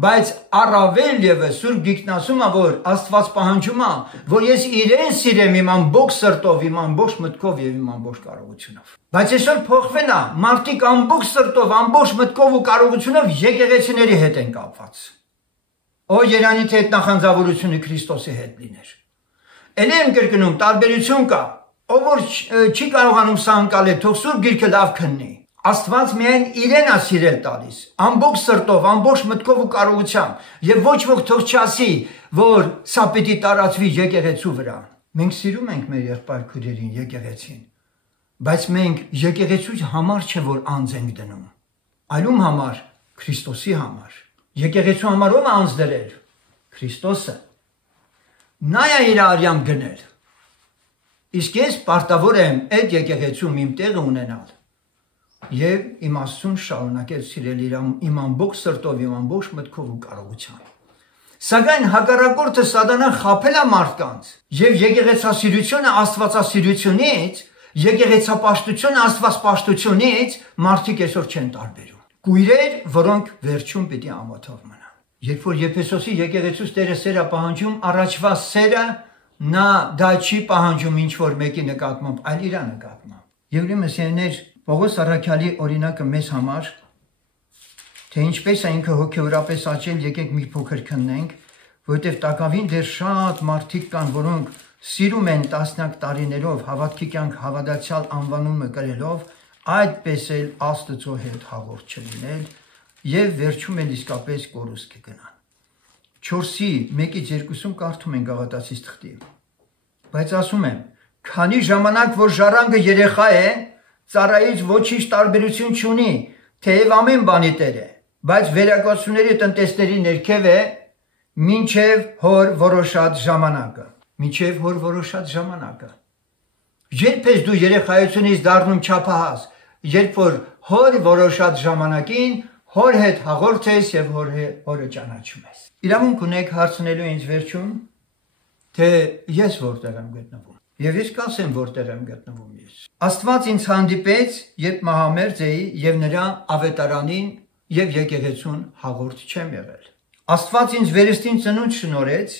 բայց առավել եւս Սուրբ Գիրքն ասում է, որ Աստված պահանջում է, որ ես իրեն սիրեմ իմ ամբողջ սրտով, իմ ամբողջ մտքով եւ իմ ամբողջ կարողությունով։ Բայց այսօր փոխվել է, մարդիկ ամբողջ սրտով, ամբողջ մտքով ու կարողությունով եկեղեցիների հետ են կապված։ Օ Երանի թե այդ նախանձավորությունը Քրիստոսի հետ լիներ։ Էլ եմ կրկնում, տարբերություն կա, ով որ չի կարողանում սա անցնել, թող Սուրբ Գիրքը լավ քննի։ Աստված միայն իրեն է սիրել տալիս, ամբողջ սրտով, ամբողջ մտքով ու կարողությամբ, եւ ոչ ոք թող չասի, որ սա պիտի տարածվի եկեղեցու վրա։ Մենք սիրում ենք մեր եղբայր քույրերին, եկեղեցին, բայց մենք եկեղեցու համար չէ որ անձ ենք դնում, այլում համար, Քրիստոսի համար։ Եկեղեցու համար ով անձ դրել, Քրիստոսը։ Նա է իր արյամբ գնել։ Իսկ ես պարտավոր եմ այդ եկեղեցում իմ տեղը ունենալ եւ իմաստուն շարունակել սիրել իմ ամբողջ սրտով, իմ ամբողջ մտքով ու կարողությամբ։ Սակայն հակառակորդը Սատանան խաբել է մարդկանց եւ եկեղեցասիրությունը աստվածասիրությունից, եկեղեցապաշտությունը աստվածպաշտությունից մարդիկ այսօր չեն տարբերում։ Կույրեր, որոնք վերջում պիտի ամոթով մնան։ Երբ որ Եփեսոսի եկեղեցուց Տերը սեր է պահանջում, առաջվա սերը նա դա չի պահանջում ինչ որ մեկի նկատմամբ, այլ իր նկատմամբ։ Եվ ուրեմն Պողոս առաքյալի օրինակը մեզ համար, թե ինչպես է ինքը հոգեորապես աճել, եկեք մի փոքր քննենք, որովհետև տակավին դեռ շատ մարդիկ կան, որոնք սիրում են տասնյակ տարիներով հավատքի կյանք հավատացյալ անվանումը կրելով այդպես էլ Աստծո հետ հաղորդ չլինել եւ վերջում էլ իսկապես կորուստ կգնան։ 4-ի 1-2-ում կարդում են Գաղատացիս թղթի։ Բայց ասում եմ, քանի ժամանակ որ ժառանգը երեխա է, ծառայից ոչինչ տարբերություն չունի, թեև ամեն բանի տեր է, բայց վերակացությունների տնտեսների ներքև է մինչև հոր որոշած ժամանակը։ Մինչև հոր որոշած ժամանակը։ Երբ ես դու երեխայությունից դառնում չափահաս, երբ որ հոր որոշած ժամանակին հոր հետ հաղորդ ես եւ հորը ճանաչում ես։ Իրավունք ունեք հարցնելու ինձ վերջում, թե ես որտեղ եմ գտնվում։ Եվ ես կասեմ որտեղ եմ գտնվում ես։ Աստված ինձ հանդիպեց, երբ մահամերձ էի եւ նրա ավետարանին եւ եկեղեցուն հաղորդ չեմ եղել։ Աստված ինձ վերստին ծնունդ շնորհեց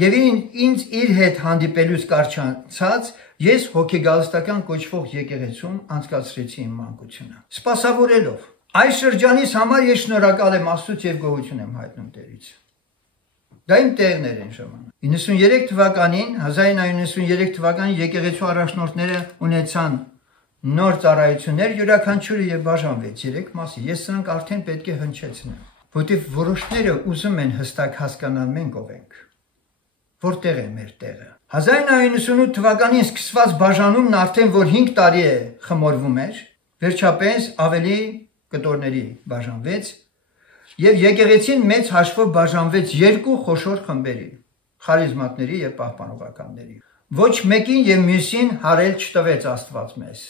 եւ ինձ իր հետ հանդիպելուց կարճացած ես հոգեգալստական կոչվող եկեղեցում անցկացրեցի իմ մանկությունը։ Սպասավորելով այս շրջանից համար ես շնորհակալ եմ Աստծուց եւ գոհություն եմ հայտնում Տերից։ Դա իմ տեղն էր այն ժամանակ։ 1993 թվականին եկեղեցու առաջնորդները ունեցան նոր ծառայություններ, յուրաքանչյուրը եւ բաժանվեց 3 մասի։ Ես սրանք արդեն պետք է հնչեցնեմ, որտեղ որոշները ուզում են հստակ հասկանալ մենք ով ենք։ Որտեղ է մեր տեղը։ 1998 թվականին սկսված բաժանումն արդեն որ 5 տարի է խմորվում էր, վերջապես ավելի կտորների բաժանվեց եւ եկեղեցին մեծ հաշվով բաժանվեց 2 խոշոր խմբերի՝ խարիզմատների եւ պահպանողականների։ Ոչ մեկին եւ մյուսին հարել չտվեց Աստված մեզ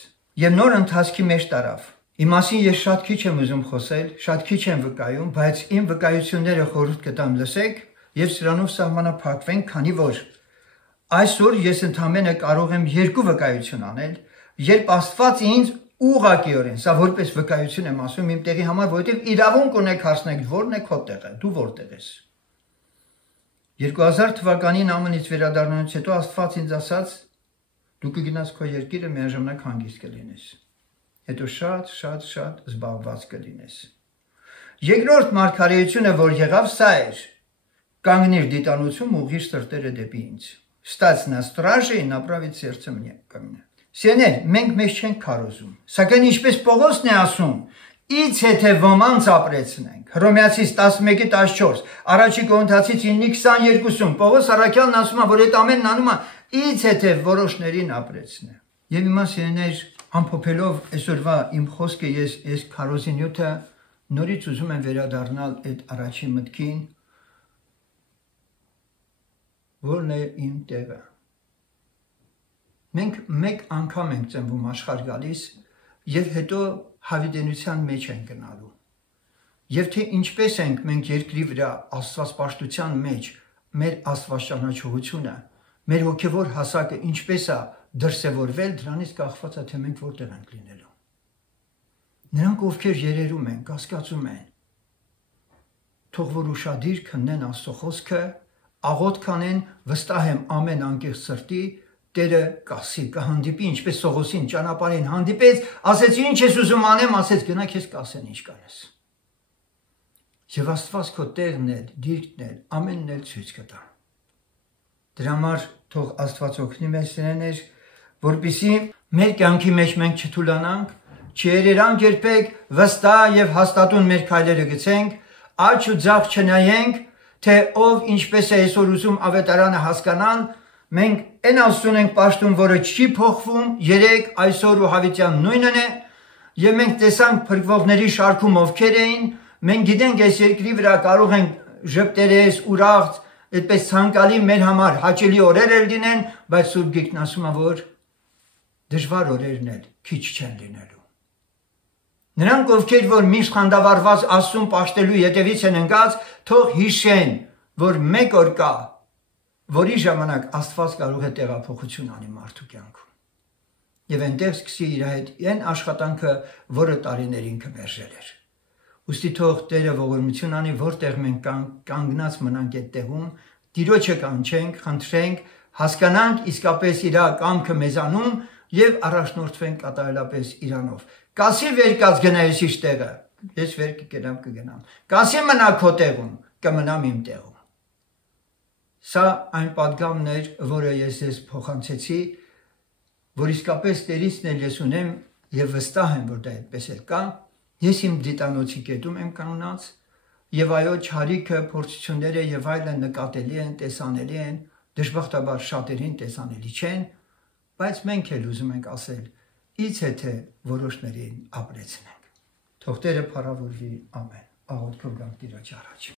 եւ նոր ընթացքի մեջ տարավ։ Իմ մասին ես շատ քիչ եմ ուզում խոսել, շատ քիչ եմ վկայում, բայց իմ վկայությունները խորհուրդ կտամ լսեք եւ սրանով սահմանափակվենք, քանի որ այսօր ես ընդամենը կարող եմ 2 վկայություն անել, երբ Աստված ինձ ուղղակիորեն, սա որպես վկայություն եմ ասում իմ տեղի համար, որովհետև իրավունք ունեք հարցնել, որն է քո տեղը, դու որտեղ ես։ 2000 թվականին ԱՄՆ-ից վերադառնալուց հետո Աստված ինձ ասաց, դու կգնաս քո երկիրը միաժամանակ հանգիստ կլինես։ Հետո շատ զբաղված կլինես։ Երկրորդ մարգարեությունը, որ եղավ, սա էր. կանգնիր դիտանություն, ուղղիր սրտերը դեպի ինձ։ Стать на страже и направить сердце мне ко мне։ Սիրներ, մենք մեզ չենք քարոզում, սակայն ինչպես Պողոսն է ասում, Ից եթե ոմանց ապրեցնենք, Հռոմեացիս 11:14, Առաջի Կորինթացիս 9:22-ում, Պողոս առաքյալն ասում է, որ այդ ամենն անում է, Ից եթե որոշներին ապրեցնե։ Եվ հիմա սիրներ, ամփոփելով այսօրվա իմ խոսքը ես քարոզի նյութը նորից ուզում եմ վերադառնալ այդ առաջի մտքին, որն է իմ տեղը։ Մենք մեկ անգամ ենք ծնվում աշխարհ գալիս եւ հետո հավիտենության մեջ ենք գնալու։ Եվ թե ինչպես ենք մենք երկրի վրա աստվածպաշտության մեջ մեր աստվածճանաչողությունը, մեր հոգեվոր հասակը ինչպես է դրսևորվել, դրանից կախված է թե մենք որտեղ ենք լինելու։ Նրանք ովքեր երերում են, կասկածում են, թող որ ուշադիր քննեն Աստծո խոսքը, աղոթք անեն, վստահ եմ ամեն անկեղծ սրտի Տերը կասի, կհանդիպի, ինչպես Սողոսին ճանապարհին հանդիպեց, ասեց ինչ ես ուզում անեմ, ասեց գնա քեզ կասեն ինչ կանես։ Եվ Աստված քո տեղն էլ, դիրքն էլ, ամենն էլ ցույց կտա։ Դրա համար թող Աստված օգնի մեզ սիրելիներ, որպեսզի մեր կյանքի մեջ մենք չթուլանանք, չերերանք երբեք, վստահ եւ հաստատուն մեր քայլերը գցենք, աջ ու ձախ չնայենք, թե ով ինչպես է այսօր ուզում ավետարանը հասկանան, մենք այն Աստծուն ենք պաշտում, որը չի փոխվում, երեք, այսօր ու հավիտյան նույնն է, եւ մենք տեսանք փրկվողների շարքում ովքեր էին, մենք գիտենք այս երկրի վրա կարող ենք ժպտերես, ուրախ, այդպես ցանկալի մեր համար հաճելի օրեր էլ լինեն, բայց Սուրբ Գիրքն ասում է, որ դժվար օրերն էլ քիչ չեն լինելու։ Նրանք ովքեր որ միշտ խանդավառված Աստծուն պաշտելու ետևից են ընկած, թող հիշեն, որ մեկ օր կա, որի ժամանակ Աստված կարող է տեղափոխություն անի մարդու կյանքում։ Եվ այնտեղ սկսի իր հետ այն աշխատանքը, որը տարիներին կմերժել էր։ Ուստի թող Տերը ողորմություն անի, որտեղ մենք կանգնած մնանք այդ տեղում, Տիրոջը կանչենք, խնդրենք, հասկանանք իսկապես իր կամքը մեզանում եւ առաջնորդվենք կատարելապես իրանով։ Կասի վեր կած գնայես իր տեղը, ես վեր կգնամ։ Կասի մնա քո տեղում, կմնամ իմ տեղում։ Սա այն պատգամն էր, որը ես փոխանցեցի, որ իսկապես Տերիցն էլ ես ունեմ եւ վստահ եմ, որ դա այդպես էլ կա։ Ես իմ դիտանոցի կետում եմ կանգնած եւ այո, չարիքը, փորձությունները եւ այլն նկատելի են, տեսանելի են, դժբախտաբար շատերին տեսանելի չեն, բայց մենք էլ ուզում ենք ասել, իցե թե որոշներին ապրեցնենք։ Թող Տերը փառավորվի, ամեն։ Աղոթքով գանք Տիրոջ առաջ։